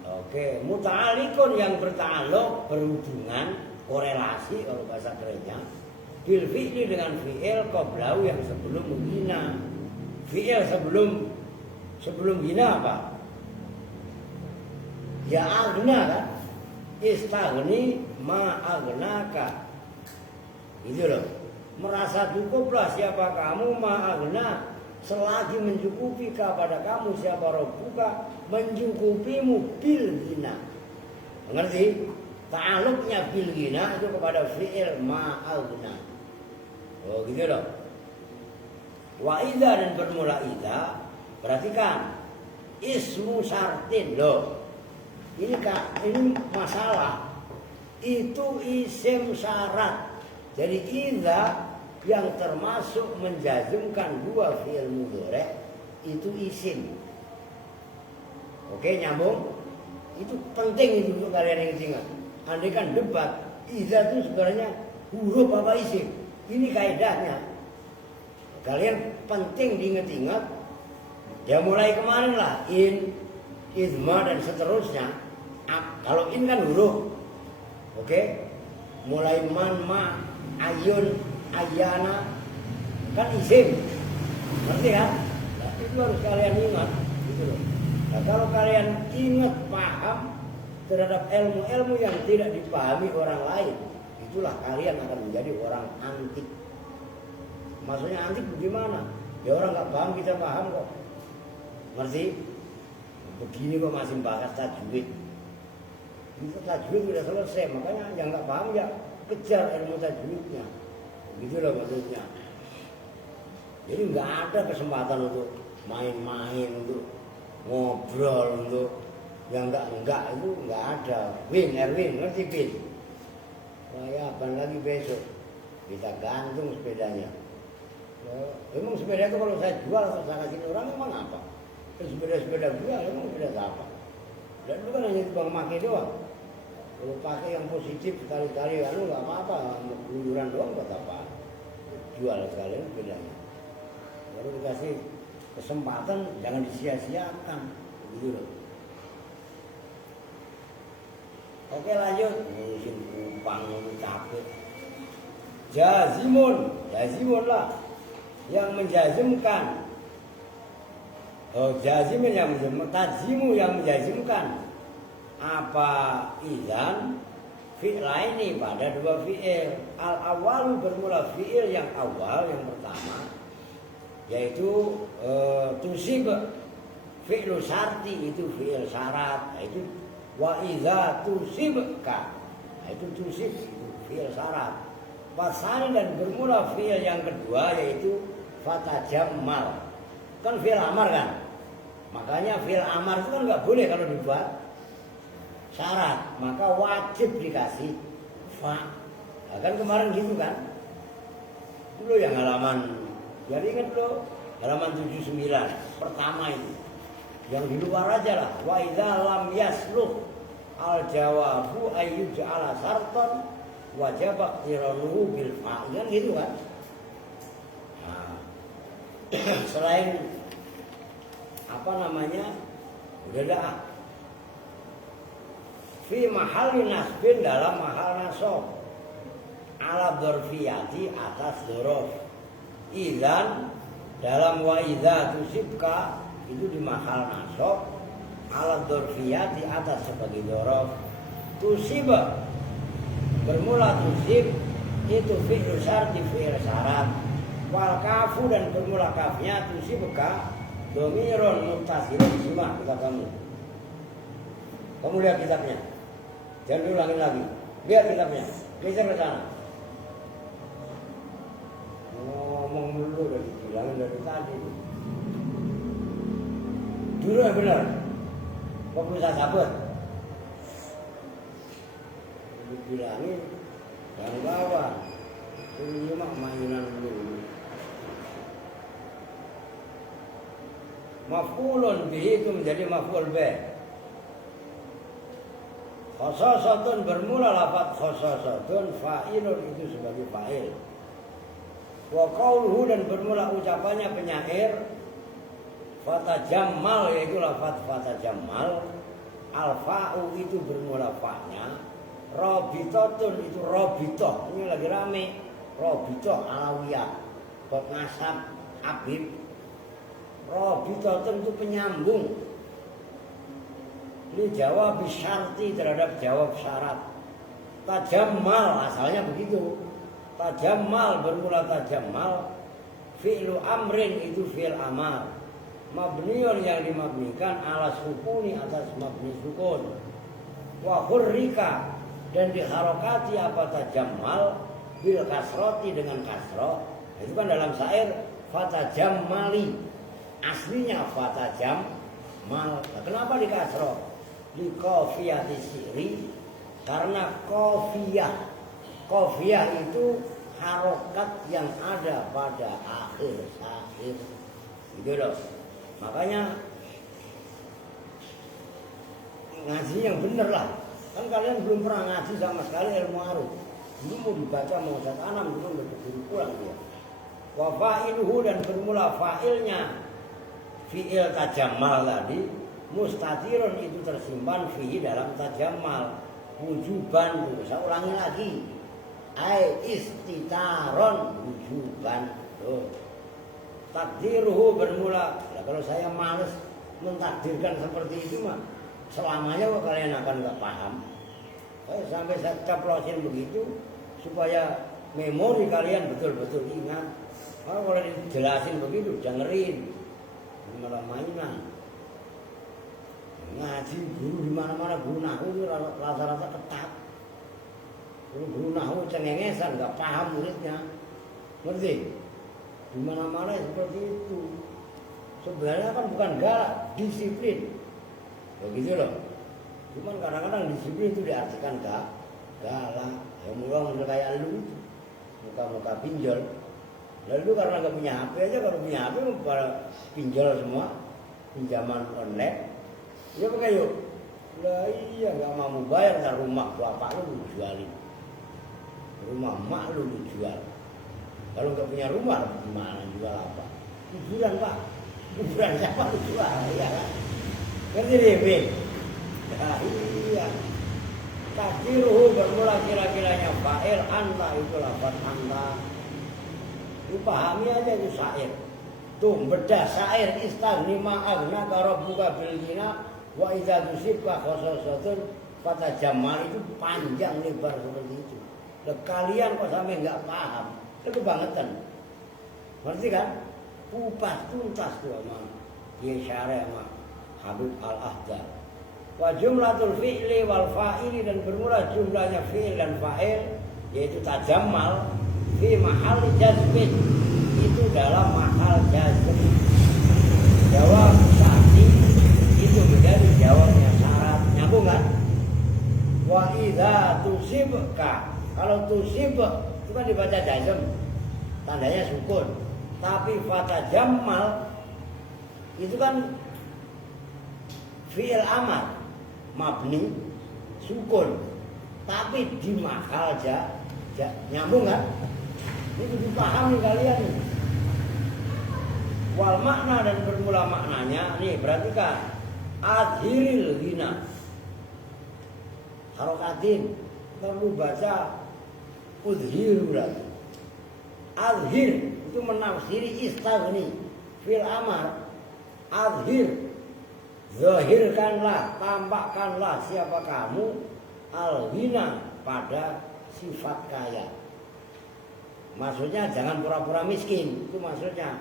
Oke, muta'alikun yang bertaluk, berhubungan, korelasi kalau bahasa kerennya bil fi'li dengan fi'il qablahu yang sebelum menghina. Fi'il sebelum hina apa? Ya agna kan? Istaghni ma aghnaka. Gitu loh. Merasa cukuplah siapa kamu ma agna, selagi mencukupi kepada kamu siapa Rabbuka, mencukupimu bil ghina. Mengerti? Ta'aluknya bil ghina itu kepada fi'il ma agna. Oh gitu loh. Wa idza dan bermula idza, perhatikan ismu syartin loh. Ini masalah. Itu isim syarat. Jadi idza yang termasuk menjazmkan dua fi'il mudhari itu isim. Oke, nyambung? Itu penting itu untuk kalian yang ingat. Andai kan debat, idza itu sebenarnya huruf apa isim? Ini kaidahnya. Kalian penting diingat-ingat. Ya mulai kemarin lah, in, idma dan seterusnya. Kalau in kan huruf. Oke? Mulai man, ma, ayun, ayana kan isim. Ngerti kan? Nah, itu harus kalian ingat gitu loh. Nah, kalau kalian ingat paham terhadap ilmu-ilmu yang tidak dipahami orang lain, itulah kalian akan menjadi orang antik. Maksudnya antik bagaimana? Ya orang nggak paham, kita paham kok. Ngerti? Begini kok masih bahas tajwid. Itu tajwid sudah selesai, makanya yang nggak paham ya kejar ilmu tajwidnya. Gitu loh maksudnya. Jadi nggak ada kesempatan untuk main-main, untuk ngobrol, untuk yang enggak itu nggak ada. Erwin, ngerti Win? Saya abang lagi besok kita gantung sepedanya. Ya, emang sepeda itu kalau saya jual atau saya kasih orang emang apa? Sepeda jual emang sepeda apa? Dan itu kan hanya tukang pakai doang. Kalau pakai yang positif sekali-kali lalu nggak apa-apa, keluyuran doang buat apa? Jual sekalian sepedanya. Lalu dikasih kesempatan jangan disia-siakan, gitu loh. Oke lanjut, ngurusin kupang capek. Jazimun lah yang menjazimkan. Jazimun yang menjazimkan, tazimu yang menjazimkan. Apa idzan fi'laini pada dua fi'il. Al awalu bermula fi'il yang awal yang pertama yaitu tusib fi'lu syarti itu fi'il syarat, yaitu wa idza tusibka, itu tusib itu fi'il syarat. Wasani dan bermula fi'il yang kedua yaitu fatajammal, kan fi'il amar kan, makanya fi'il amar itu kan nggak boleh kalau dibuat syarat, maka wajib dikasih fa. Nah, kan kemarin gitu kan dulu yang halaman, jadi ingat dulu halaman 79 pertama itu yang di luar aja lah. Wa idza lam yasluh al jawabu ayyuj'ala sartan wajib iqtiranuhu bil fa', kan gitu kan. Nah, selain apa namanya udah dah fi mahalli nasbin, dalam mahal nasab, ala dzarfiyati atas dzaraf. Idzan dalam wa idza tusibka itu di mahal nasab alat dzarfiyah di atas sebagai dzaraf. Tusiba bermula tusib itu fi'il syarti fi'il syarat. Wal kafu dan bermula kafnya tusibka dhamirun muttasilun. Simak kitab kamu. Kamu lihat kitabnya. Jangan diulangin lagi. Lihat kitabnya. Geser ke sana. Ngomong dulu dari bilangin dari tadi. Dulu yang benar. Kok bisa sabar? Dibilangin yang bawah. Ini mah mainan dulu. Maf'ulun bihi itu menjadi maf'ul bih. Khososatun bermula lafaz khososatun, fa'ilun itu sebagai fa'il. Wa qauluhu dan bermula ucapannya penyair fatajammal yaitu lafaz fatajammal. Al-fa'u itu bermula fa'nya. Robitatun itu robitoh. Ini lagi rame. Robitoh alawiyah. Bot nasab Habib. Robitatun itu penyambung. Ini jawab syarti terhadap jawab syarat. Tajammal asalnya begitu. Tajammal bermula tajammal. Fi'lu amrin itu fi'il amar. Mabniun yang dimabnikan ala sukuni atas mabni sukun. Wa hurrika dan diharokati apa tajammal bil kasroti dengan kasroh. Itu kan dalam syair fatajammali. Aslinya fatajammal. Nah, kenapa di kasroh? Di qafiyati syi'ri karena qafiyah itu harokat yang ada pada akhir syair. Gitu loh. Makanya ngaji yang bener lah. Kan kalian belum pernah ngaji sama sekali ilmu arus. Dulu mau dibaca mau Ustaz Anam dulu udah keburu pulang dia. Wa fa'iluhu dan bermula fa'ilnya fi'il tajammal tadi mustatirun itu tersimpan fihi dalam tajammal wujuban. Saya ulangi lagi. Ai istitaron wujuban. Tuh. Takdiruhu bermula. Nah, kalau saya males mentakdirkan seperti itu mah selamanya kok kalian akan nggak paham. Sampai saya caplosin begitu supaya memori kalian betul-betul ingat. Kalau dijelasin begitu dengerin. Malah mainan. Ngaji guru di mana-mana guru nahwu itu rata-rata ketat. Guru nahwu cengengesan nggak paham muridnya. Ngerti? Di mana-mana seperti itu. Sebenarnya kan bukan galak, disiplin. Begitu loh. Cuman kadang-kadang disiplin itu diartikan galak. Ya mula kayak lu, muka-muka pinjol. Lalu karena nggak punya HP aja, kalau punya HP pada pinjol semua, pinjaman online. Ya pakai yuk. Lah iya nggak mau bayar, ntar rumah bapak lu jualin, rumah mak lu jual. Kalau nggak punya rumah, gimana jual apa? Kuburan pak, kuburan siapa lu jual? Iya kan? Ngerti deh, Bin? Nah, iya. Takdiruhu bermula kira-kiranya fa'il anta itu lafaz anta. Lu pahami aja itu syair. Tuh bedah syair istaghni ma'agna karabbuka bil ghina wa idza tusibka khososatun fatajammal itu panjang lebar seperti itu. Lah kalian kok sampai enggak paham? Itu kebangetan. Ngerti kan? Kupas tuntas tuh sama dia syarah sama Habib Al-Ahdar. Wa jumlatul fi'li wal fa'ili dan bermula jumlahnya fi'il dan fa'il yaitu tajammal fi mahal jazmin itu dalam mahal jazm. Jawab syarti itu menjadi jawabnya syarat. Nyambung kan? Wa idza tusibka, kalau tusib itu kan dibaca jazm, tandanya sukun. Tapi fatajammal itu kan fi'il amar mabni sukun, tapi di mahal nyambung kan? Itu dipahami kalian. Wal makna dan bermula maknanya nih perhatikan. Adhiril ghina harokatin perlu baca udhiru lagi. Adhir itu menafsiri istaghni. fil amar adhir, zahirkanlah, tampakkanlah siapa kamu al-ghina pada sifat kaya. Maksudnya jangan pura-pura miskin, itu maksudnya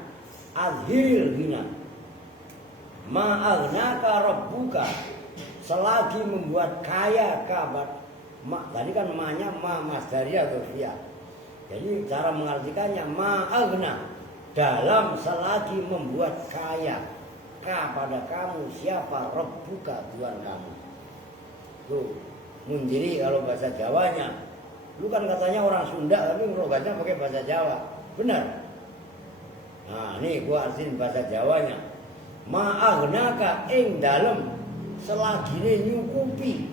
adhiril ghina. Ma'aghnaka rabbuka, selagi membuat kaya kabar. Tadi kan ma-nya ma masdariyah atau fi'il. Jadi cara mengartikannya ma'aghna, dalam selagi membuat kaya kepada kamu siapa rabbuka, Tuhan kamu. Tuh, munjiri kalau bahasa Jawanya. Lu kan katanya orang Sunda tapi ngelogatnya pakai bahasa Jawa. Benar? Nah, ini gua artiin bahasa Jawanya. Ma'aghnaka ing dalem selagine nyukupi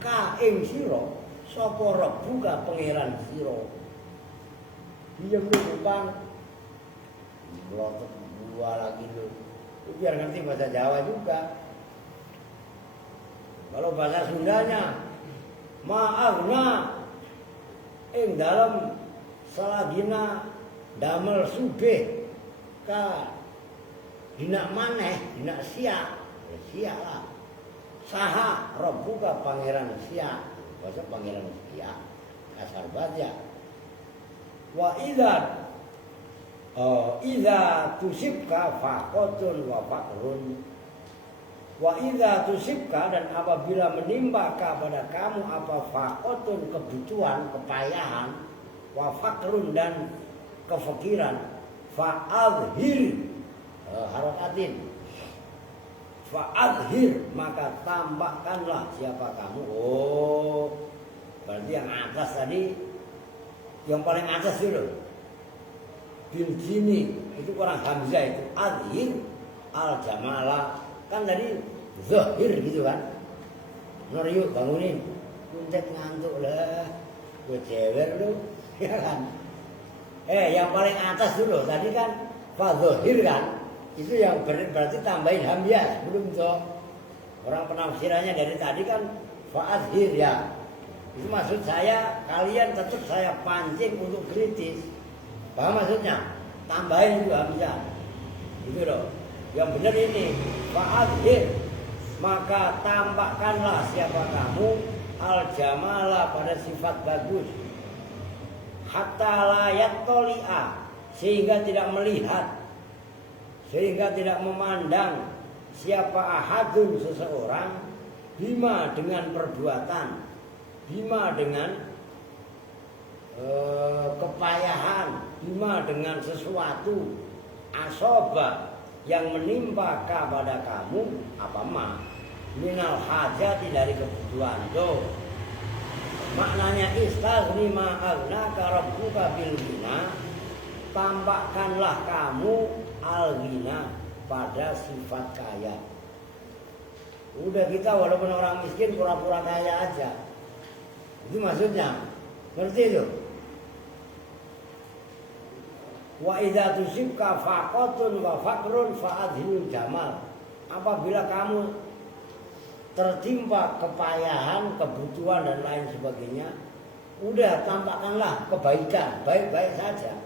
ka ing sira sapa rabbuka pangeran sira. Diam lu bukan melotot dua lagi lu. Biar ngerti bahasa Jawa juga. Kalau bahasa Sundanya ma'aghna ing dalem salagina damel subeh ka dina maneh dina sia sia lah saha rabbuka pangeran sia bahasa pangeran sia kasar baca wa idza tusibka faqatun wa faqrun wa idza tusibka, dan apabila menimba kepada kamu apa faqatun kebutuhan, kepayahan, wa faqrun dan kefakiran, fa'adhir harakatin, fa'adhir maka tampakkanlah siapa kamu. Oh, berarti yang atas tadi, yang paling atas itu bil jini itu kurang hamzah itu adhir al jamalah. Kan tadi zahir gitu kan. Nur yuk bangunin. Kuntet ngantuk lah. Gue cewer lu. Ya kan. Yang paling atas dulu. Tadi kan fa zahir kan. Itu yang berarti tambahin hamzah. Belum toh. Orang penafsirannya dari tadi kan fa adhir ya. Itu maksud saya kalian tetap saya pancing untuk kritis. Paham maksudnya? Tambahin itu hamzah. Itu loh. Yang benar ini fa'adhir maka tampakkanlah siapa kamu al jamalah pada sifat bagus hatta layat toli'a sehingga tidak melihat, sehingga tidak memandang siapa ahadun seseorang bima dengan perbuatan, bima dengan kepayahan, bima dengan sesuatu asoba yang menimpa kepada kamu apa ma minal hajati dari kebutuhan. Tuh maknanya istaghni ma'aghnaka rabbuka bil ghina, tampakkanlah kamu al ghina pada sifat kaya. Udah kita walaupun orang miskin pura-pura kaya aja, itu maksudnya, ngerti itu? Wa idza tusibka faqatun wa faqrun fa'adhil jamal. Apabila kamu tertimpa kepayahan, kebutuhan dan lain sebagainya, udah tampakkanlah kebaikan, baik-baik saja.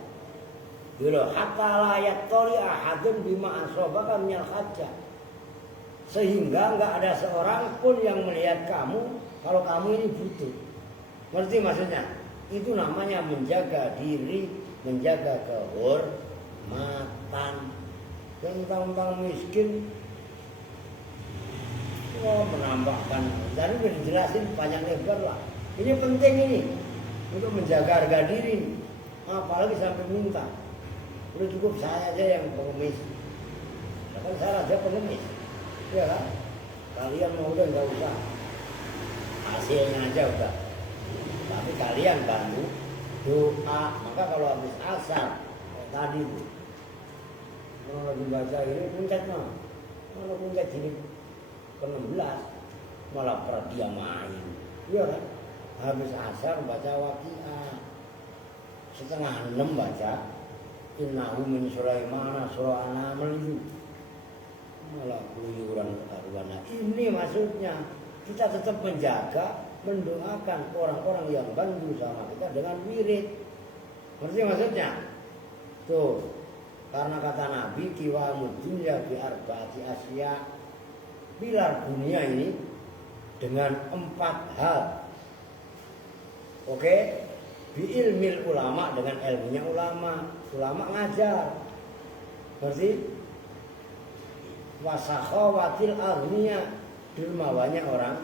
Dulu hatta la yattali ahadun bima asabaka minal hajjah. Sehingga enggak ada seorang pun yang melihat kamu kalau kamu ini butuh. Ngerti maksudnya? Itu namanya menjaga diri, menjaga kehormatan. Tentang miskin, menambahkan. Tadi sudah dijelasin panjang lebar lah. Ini penting ini untuk menjaga harga diri. Apalagi sampai minta. Udah cukup saya aja yang pengemis. Kan saya aja pengemis, ya kan? Kalian mau udah nggak usah. Hasilnya aja udah. Tapi kalian bantu doa. Maka kalau habis asar tadi tuh kalau lagi baca ini puncak mah, kalau puncak ini ke-16 malah perdia main, iya kan? Habis asar baca Waqiah, setengah 6 baca Innahu min Sulaimana surah An-Naml itu malah keluyuran ketaruhan. Ini maksudnya kita tetap menjaga, mendoakan orang-orang yang bantu sama kita dengan wirid. Ngerti maksudnya? Tuh, Karena kata Nabi qiwamud dunya bi arba'ati asya, pilar dunia ini dengan 4 hal. Oke, bi ilmil ulama, dengan ilmunya ulama ngajar. Berarti wasakhawatil agniya, dermawanya orang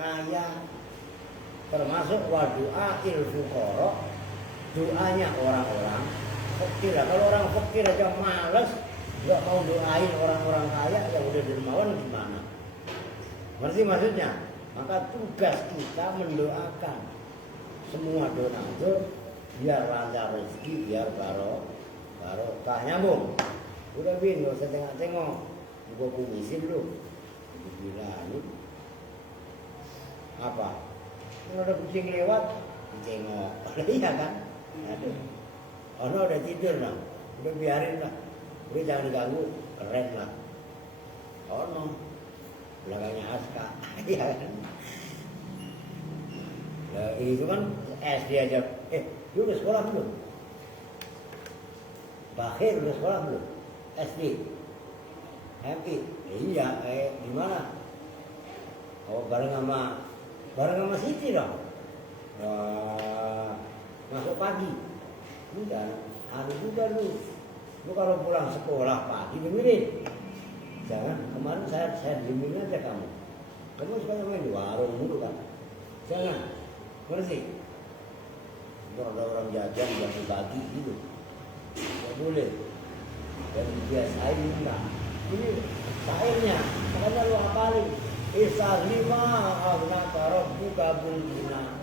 kaya, termasuk wadu'a il fuqara, doanya orang-orang fakir. Kalau orang fakir aja malas, nggak mau doain orang-orang kaya yang udah dermawan gimana? Ngerti maksudnya? Maka tugas kita mendoakan semua donatur biar lancar rezeki, biar barokah. Nyambung. Udah bin, nggak usah tengok-tengok. Gua kumisin lu. Dibilangin apa? Kalau ada kucing lewat, ditengok. Iya kan? Aduh. Oh no, udah tidur lah, udah biarin lah, udah jangan diganggu, keren lah. Oh no, belakangnya Aska, iya kan? Nah, itu kan SD aja. Lu udah sekolah belum? Bahir udah sekolah belum? SD, MI, iya. Di mana? Oh bareng sama Siti dong. Masuk pagi. Enggak, hari juga lu kalau pulang sekolah pagi dengerin. Jangan, kemarin saya diemin aja kamu suka main di warung dulu kan. Jangan, ngerti? Kalau ada orang jajan bagi gitu, nggak boleh. Dan biasain enggak. Ini sairnya, makanya lu hafalin. Isar 5 anak rabbuka bil gina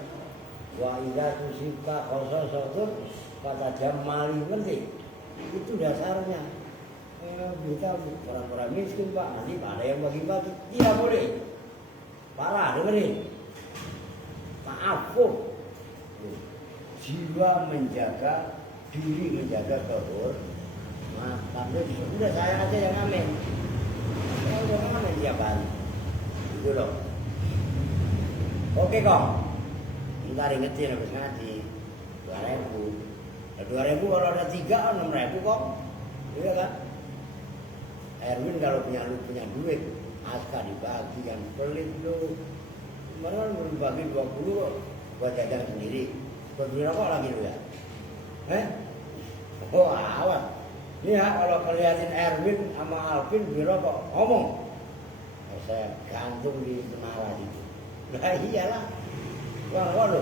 wa idza tusibka khososatun kata jamali, ngerti? Itu dasarnya. Kita orang-orang miskin Pak, nanti ada yang bagi-bagi, tidak boleh. Parah, dengerin. Ta'afuf, jiwa menjaga diri, menjaga kehormatan. Udah saya aja yang ngamen. Saya udah ngamen tiap hari. Gitu loh. Oke kok. Ntar ingetin habis ngaji 2.000. 2.000 kalau ada 3, 6.000 kok. Iya kan? Erwin kalau punya duit, Aska dibagi, yang pelit lu. Kemarin mau dibagi 20 buat jajan sendiri. Buat beli rokok lagi lu ya? Oh awas. Ini ya kalau kelihatin Erwin sama Alvin beli rokok, ngomong. Saya gantung di menara gitu. Nah iyalah. Wah lu.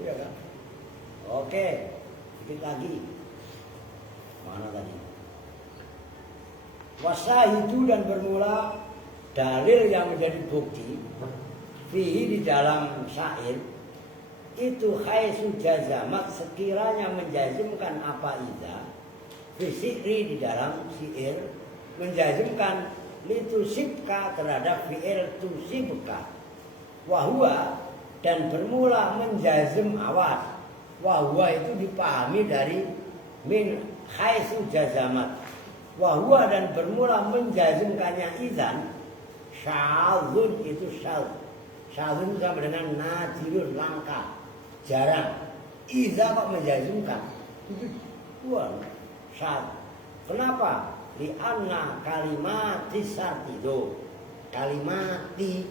Iya kan? Oke, sedikit lagi. Mana tadi? Wasahidu, dan bermula dalil yang menjadi bukti fihi di dalam syair itu haitsu jazamat, sekiranya menjazimkan apa iza fisikri, di dalam syair menjazimkan litusibka terhadap fi'il tusibka, wahwa, dan bermula menjazim awas. Wahwa itu dipahami dari min haitsu jazamat. Wahwa, dan bermula menjazimkannya izan. Syadzun, itu syadz. Syadzun sama dengan nadirun, langka, jarang. Iza kok menjazimkan, itu dua syadz. Kenapa? Li'anna kalimati sartido, kalimati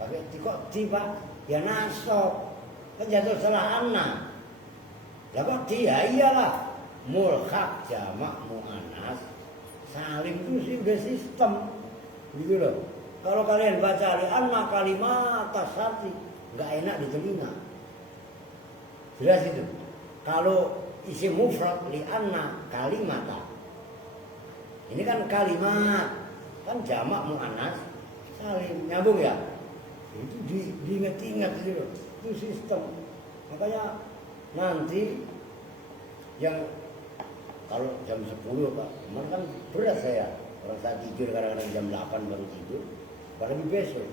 pakai kok tiba ya nasab, kan jatuh salah anna. Lah kok dia iyalah mulhaq jamak muannas salim, itu sih udah sistem gitu loh. Kalau kalian baca li anna kalimat tasarti nggak enak di telinga, jelas itu. Kalau isim mufrad li anna kalimata, ini kan kalimat, kan jamak muannas salim, nyambung ya. Itu diingat-ingat gitu loh. Itu sistem. Makanya nanti yang kalau jam 10 Pak, kemarin kan berat saya. Orang saat tidur kadang-kadang jam 8 baru tidur. Apalagi besok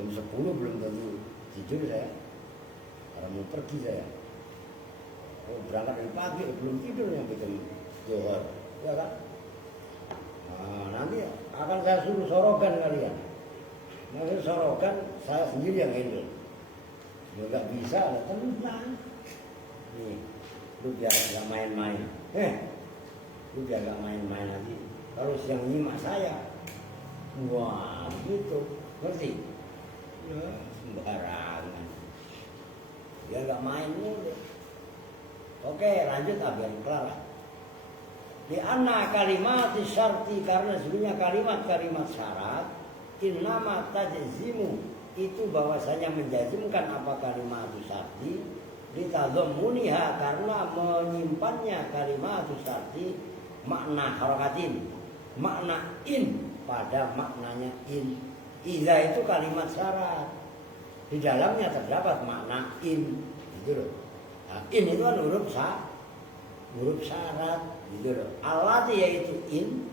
jam 10 belum tentu tidur saya. Karena mau pergi saya. Oh, berangkat dari pagi belum tidur sampai jam 2. Ya kan? Nah, nanti akan saya suruh sorogan kalian. Maksudnya sorokan saya sendiri yang handle. Ya nggak bisa, tenang. Nih, lu biar nggak main-main. Lu biar nggak main-main nanti. Kalau yang nyimak saya, wah gitu, ngerti? Ya, sembarangan. Biar nggak main mulu. Oke, lanjut biar kelar. Di anna kalimat syarti, karena sebenarnya kalimat-kalimat syarat innama tajzimu, itu bahwasanya menjazimkan apa kalimat syarti, ditadhammuniha, karena menyimpannya kalimat syarti makna harakatin, makna in pada maknanya in. Iza itu kalimat syarat, di dalamnya terdapat makna in, gitu loh. Nah, in itu kan huruf syarat, gitu loh. Alati yaitu in,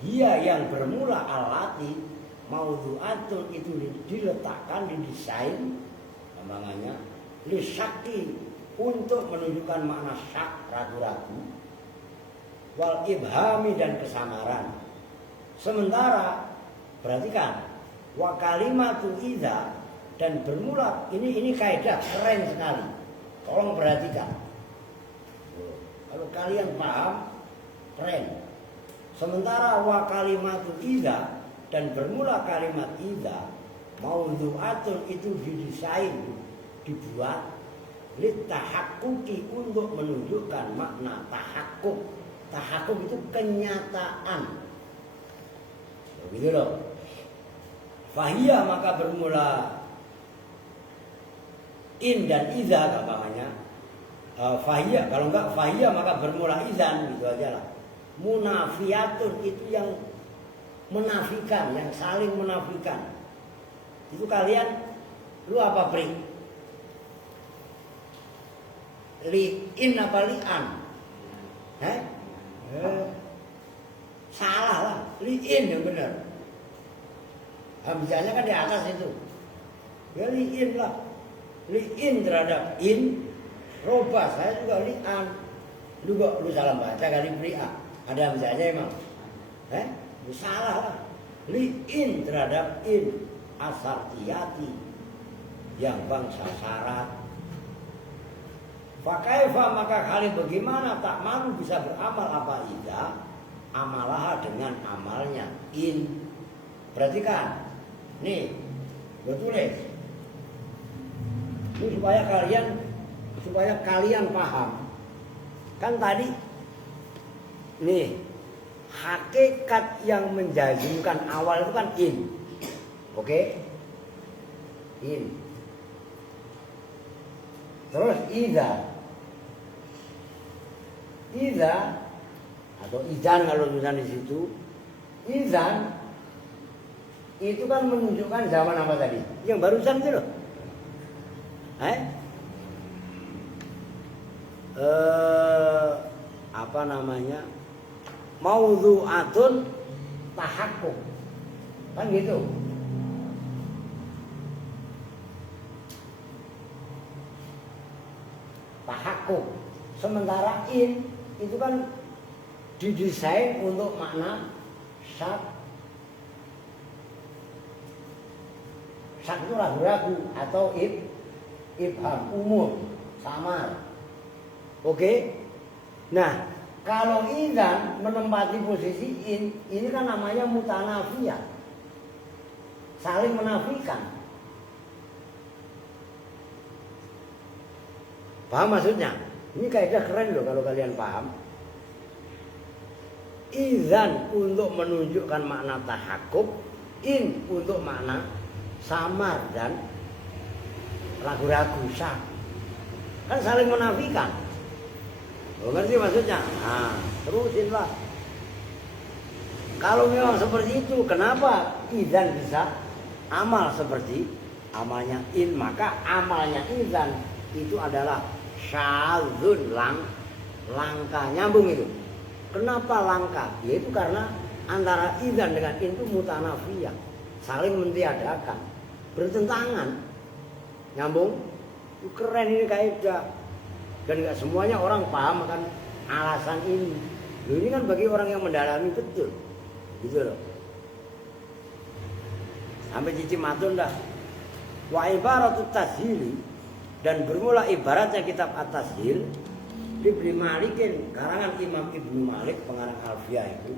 dia yang bermula alati, maudhu'atun itu diletakkan, didesain, namanya lisyaki, untuk menunjukkan makna syak, ragu-ragu, wal ibhami, dan kesamaran. Sementara perhatikan, wa kalimatu idza, dan bermula ini kaidah keren sekali. Tolong perhatikan. Kalau kalian paham, keren. Sementara wa kalimatu idza, dan bermula kalimat idza, maudhu'atun itu didesain, dibuat litahakkuki, untuk menunjukkan makna tahakkuk. Tahakkuk itu kenyataan. Begitu loh. Fahiyah, maka bermula in dan idza gampangannya. Fahiyah, kalau enggak fahiyah maka bermula idzan, gitu aja lah. Munafiyatun, itu yang menafikan, yang saling menafikan. Itu kalian, lu apa pri? Li'in apa li'an? Salah lah, li'in yang benar. Hamzahnya kan di atas itu. Ya li'in lah. Li'in terhadap in, roba, saya juga li'an. Lu salah baca kali li'a. Ada hamzahnya emang. Lu salah lah. Li'in terhadap in, asartiyati, yang bangsa syarat. Fakaifa, maka kali bagaimana tak malu bisa beramal apa idza, amalah dengan amalnya in. Perhatikan, nih, gue tulis. Ini supaya kalian paham. Kan tadi, nih, hakikat yang menjazmkan awal itu kan in. Oke? In. Terus idza. Idza atau idzan kalau tulisan di situ. Idzan itu kan menunjukkan zaman apa tadi? Yang barusan itu loh. Apa namanya? Maudhu'atun tahakkuk. Kan gitu. Tahakkuk. Sementara in itu kan didesain untuk makna syak. Syak itu ragu-ragu atau ibham, umum, samar. Oke? Nah, kalau idzan menempati posisi in, ini kan namanya mutanafiyah. Saling menafikan. Paham maksudnya? Ini kaidah keren loh kalau kalian paham. Idzan untuk menunjukkan makna tahakkuk, in untuk makna samar dan ragu-ragu, syak. Kan saling menafikan. Ngerti maksudnya? Nah, terusinlah. Kalau memang seperti itu, kenapa idzan bisa amal seperti amalnya in? Maka amalnya idzan itu adalah syadzun, langka, nyambung itu. Kenapa langka? Yaitu karena antara idzan dengan in itu mutanafiyah, saling mentiadakan, bertentangan. Nyambung? Keren ini kaidah. Dan gak semuanya orang paham akan alasan ini. Loh, ini kan bagi orang yang mendalami betul. Gitu loh. Sampai cici matun dah. Wa ibaratut tashili, Dan bermula ibaratnya kitab At-Tashil Ibnu Malikin, karangan Imam Ibnu Malik pengarang Alfiyah itu,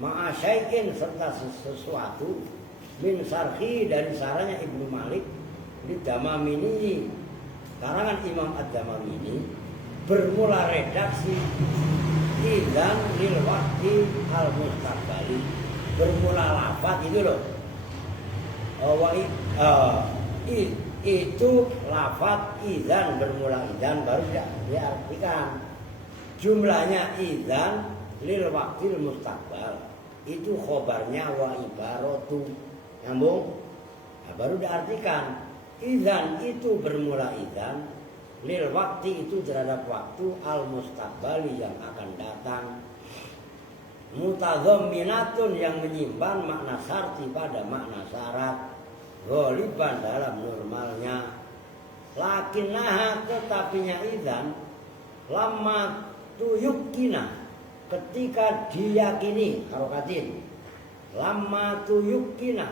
ma'asyai'in serta sesuatu min sarhi dari saranya Ibnu Malik di Damamini, karangan Imam Ad-Damamini, bermula redaksi idzan lil waqti al mustaqbali, bermula lafaz itu loh. Itu lafaz idzan, bermula idzan baru diartikan. Jumlahnya idzan lil waqtil mustaqbal, itu khobarnya wa ibaratu, nyambung. Nah, baru diartikan idzan itu bermula idzan lil waqti itu terhadap waktu al mustaqbali yang akan datang, mutadhamminatun yang menyimpan makna syarti pada makna syarat, ghaliban dalam normalnya. Lakinnaha tetapinya idzan lamma tuyukina ketika diyakini, harokatin lamma tuyukina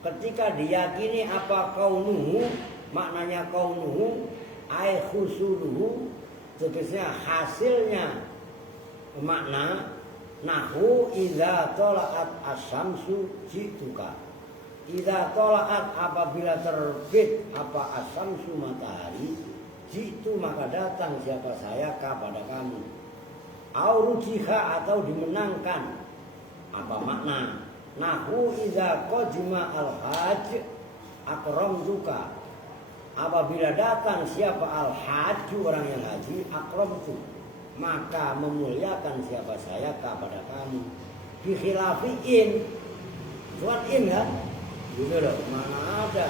ketika diyakini apa kaunuhu, maknanya kaunuhu ai khusuluhu, tegasnya hasilnya makna nahu idza tola'at asyamsu jituka, idza tola'at apabila terbit apa asyamsu matahari, jitu maka datang siapa saya kepada kamu, aurujiha atau dimenangkan. Apa makna nahu idza qadima al-hajj akramtuka, apabila datang siapa al-hajj orang yang haji, akramtu maka memuliakan siapa saya kepada kamu. Bi khilafi in, bukan in kan? Gitu loh, mana ada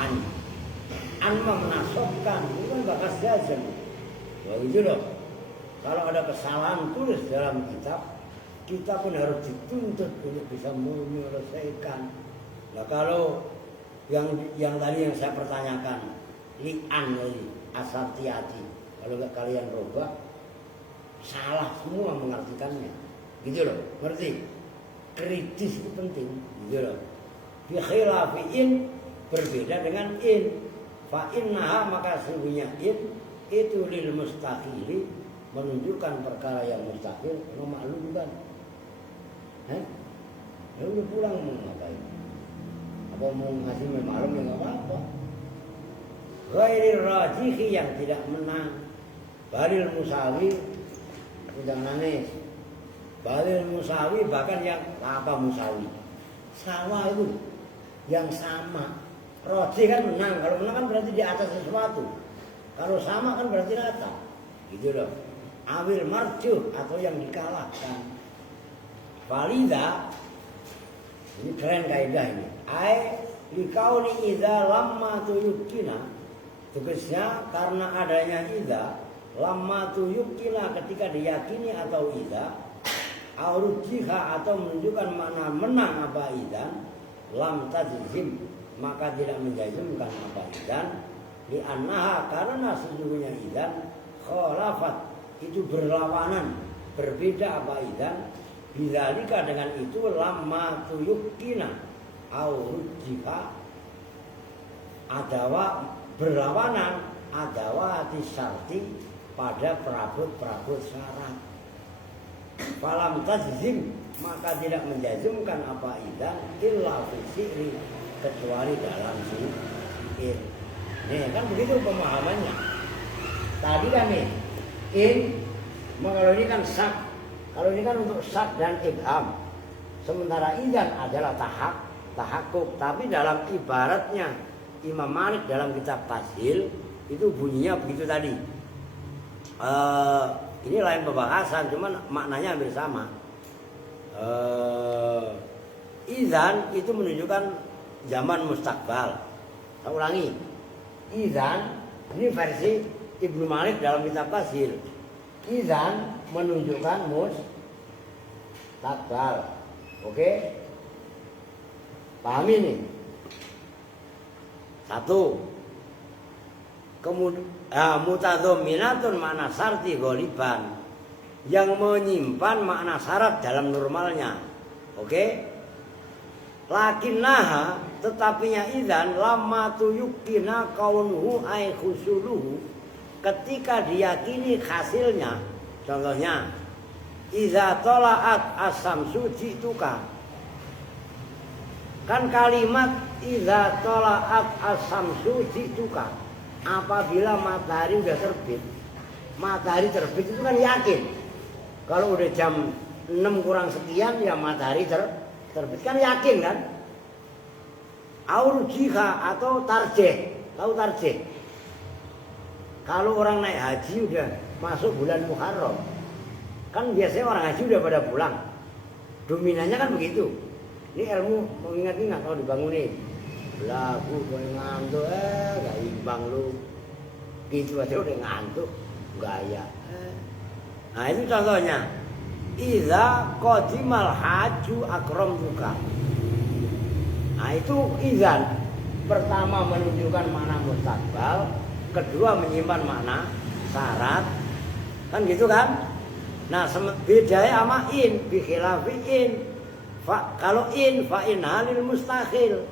an menasabkan, itu kan bakas jazm. Wah gitu loh. Kalau ada kesalahan tulis dalam kitab, kita pun harus dituntut untuk bisa menyelesaikan. Nah kalau yang tadi yang saya pertanyakan, li'an tadi, asatiyati, kalau nggak kalian robah, salah semua mengartikannya, gitu loh, ngerti? Kritis itu penting, gitu loh. Bi khilafi in, berbeda dengan in. Fa innaha maka sesungguhnya in itu lil mustaqili, menunjukkan perkara yang mustaqil, maklum kan? Ya udah pulang mau ngapain? Apa mau ngasih malam ya nggak apa-apa. Ghairil rajihi yang tidak menang, balil musawi, udah nangis. Balil musawi bahkan yang apa musawi? Sama itu yang sama. Rajih kan menang, kalau menang kan berarti di atas sesuatu. Kalau sama kan berarti rata. Gitu loh. Awil marjuh atau yang dikalahkan. Valida, ini keren kaidah ini. Ai likauni idza lamma tuyukina, tugasnya karena adanya idza lamma tuyukina ketika diyakini atau idza aurujiha atau menunjukkan makna menang apa idzan, lam tajzim maka tidak menjazmkan apa idzan, li annaha karena sesungguhnya idzan khalafat itu berlawanan, berbeda apa idzan, bidzalika dengan itu lamma tuyukina aurujiha adawa berlawanan adawa syarti pada perabot syarat. Falam tajzim maka tidak menjazmkan apa idzan illa fi syi'ri kecuali dalam syair. Nih kan begitu pemahamannya. Tadi kan nih in, kalau ini kan sak, kalau ini kan untuk sak dan ibham. Sementara idzan adalah tahakkuk, tapi dalam ibaratnya Imam Malik dalam kitab Tashil itu bunyinya begitu tadi. Ini lain pembahasan, cuman maknanya hampir sama. Idzan itu menunjukkan zaman mustakbal. Saya ulangi. Idzan ini versi Ibnu Malik dalam kitab Tashil. Idzan menunjukkan mustakbal. Oke? Paham ini? Satu. Kemudian mutadhamminatun makna syarti ghaliban, yang menyimpan makna syarat dalam normalnya. Oke? Lakinnaha tetapinya idzan lama tuyukina kaunuhu ay khusuluhu, ketika diyakini hasilnya. Contohnya idza tala'at as-samsu ji'tuka. Kan kalimat idza tala'at as-samsu ji'tuka, apabila matahari udah terbit. Matahari terbit itu kan yakin. Kalau udah jam 6 kurang sekian ya matahari terbit kan yakin kan? Aurjiha atau tarjih. Tahu tarjih? Kalau orang naik haji udah masuk bulan Muharram, kan biasanya orang haji udah pada pulang. Dominannya kan begitu. Ini ilmu mengingat-ingat kalau dibangunin. Lagu gue ngantuk, gak imbang lu. Gitu aja udah ngantuk, gaya. Nah itu contohnya. Idza qadimal haju akram juga. Nah itu idzan. Pertama menunjukkan makna mustaqbal, kedua menyimpan makna syarat. Kan gitu kan? Nah bedanya sama in, bi khilafi in. Kalau in fa inhalil mustahil,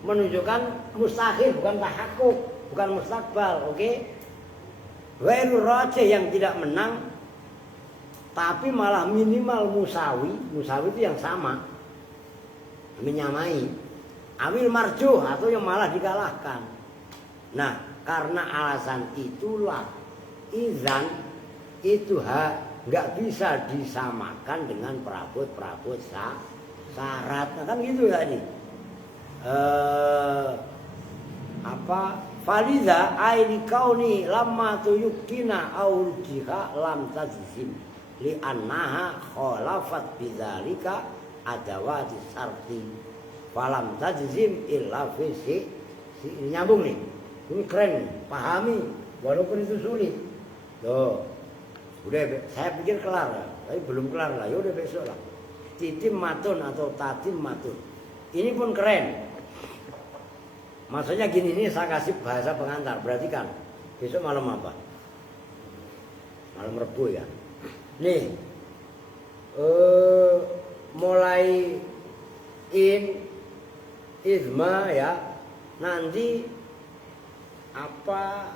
menunjukkan mustahil bukan tahakkuk, bukan mustaqbal, oke? Ghairu rajih yang tidak menang tapi malah minimal musawi. Musawi itu yang sama, menyamai. Awil marjuh atau yang malah dikalahkan. Nah, karena alasan itulah idzan itu nggak bisa disamakan dengan perabot syarat. Nah, kan gitu ya ini. Faliza aini kauni lamma tuyukina aurjiha lam tajzim li annaha khalafat bidzalika adawati syarti falam tajzim illa fi nyambung nih. Ini keren nih, pahami walaupun itu sulit. Loh, udah saya pikir kelar lah, tapi belum kelar lah. Ya udah besok lah. Titim matun atau tatim matun. Ini pun keren. Maksudnya gini, ini saya kasih bahasa pengantar. Berarti kan besok malam apa? Malam Rebu ya. Nih, mulai in izma ya. Nanti apa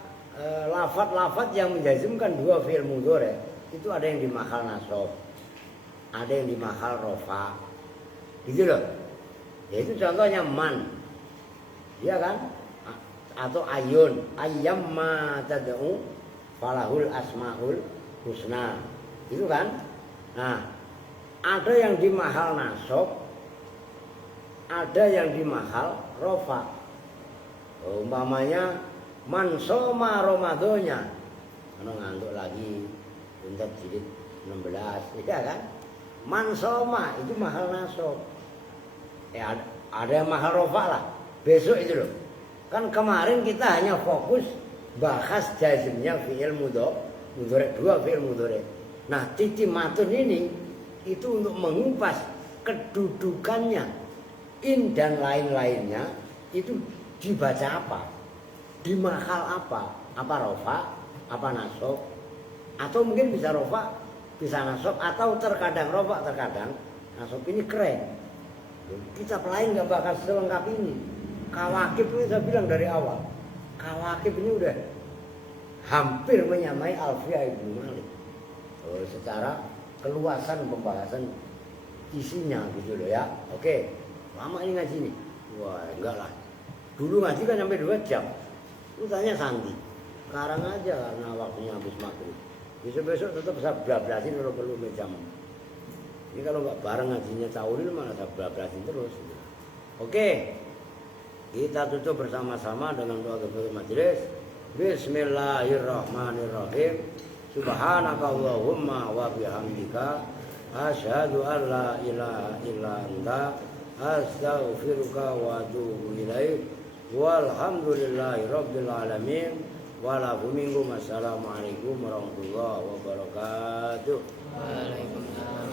lafaz-lafaz yang menjazmkan dua fi'il mudhari itu ada yang di mahal nasab, ada yang di mahal rofa. Gitu loh. Ya itu contohnya man. Iya kan? Atau ayun, ayyamma tad'u falahul asmaul husna. Itu kan? Nah, ada yang di mahal nasab, ada yang di mahal rofa. Umpamanya man soma Ramadonya. Ono ngantuk lagi untuk jilid 16, ya kan? Man soma itu mahal nasab. Ada yang mahal rofa lah. Besok itu loh. Kan kemarin kita hanya fokus bahas jazmnya fi'il mudhari, dua fi'il mudhari. Nah, titimatun ini itu untuk mengupas kedudukannya in dan lain-lainnya itu dibaca apa? Di mahal apa? Apa rofa? Apa nasab? Atau mungkin bisa rofa, bisa nasab, atau terkadang rofa, terkadang nasab. Ini keren. Kitab lain nggak bakal selengkap ini. Kawakib ini saya bilang dari awal. Kawakib ini udah hampir menyamai Alfiyah Ibnu Malik. Secara keluasan pembahasan isinya gitu loh ya. Oke, lama ini ngaji nih. Wah enggak lah. Dulu ngaji kan sampai 2 jam. Lu tanya Santi. Sekarang aja karena waktunya habis maghrib. Besok-besok tetap saya bablasin kalau perlu jam. Ini kalau nggak bareng ngajinya Taulil malah saya bablasin terus. Oke. Kita tutup bersama-sama dengan doa kafaratul majelis. Bismillahirrahmanirrahim. Subhanakallahumma wa bihamdika asyhadu an la ilaha illa anta astaghfiruka wa atubu ilaik. Walhamdulillahirabbil alamin. Walakum minkum. Assalamualaikum warahmatullahi wabarakatuh. Waalaikumsalam.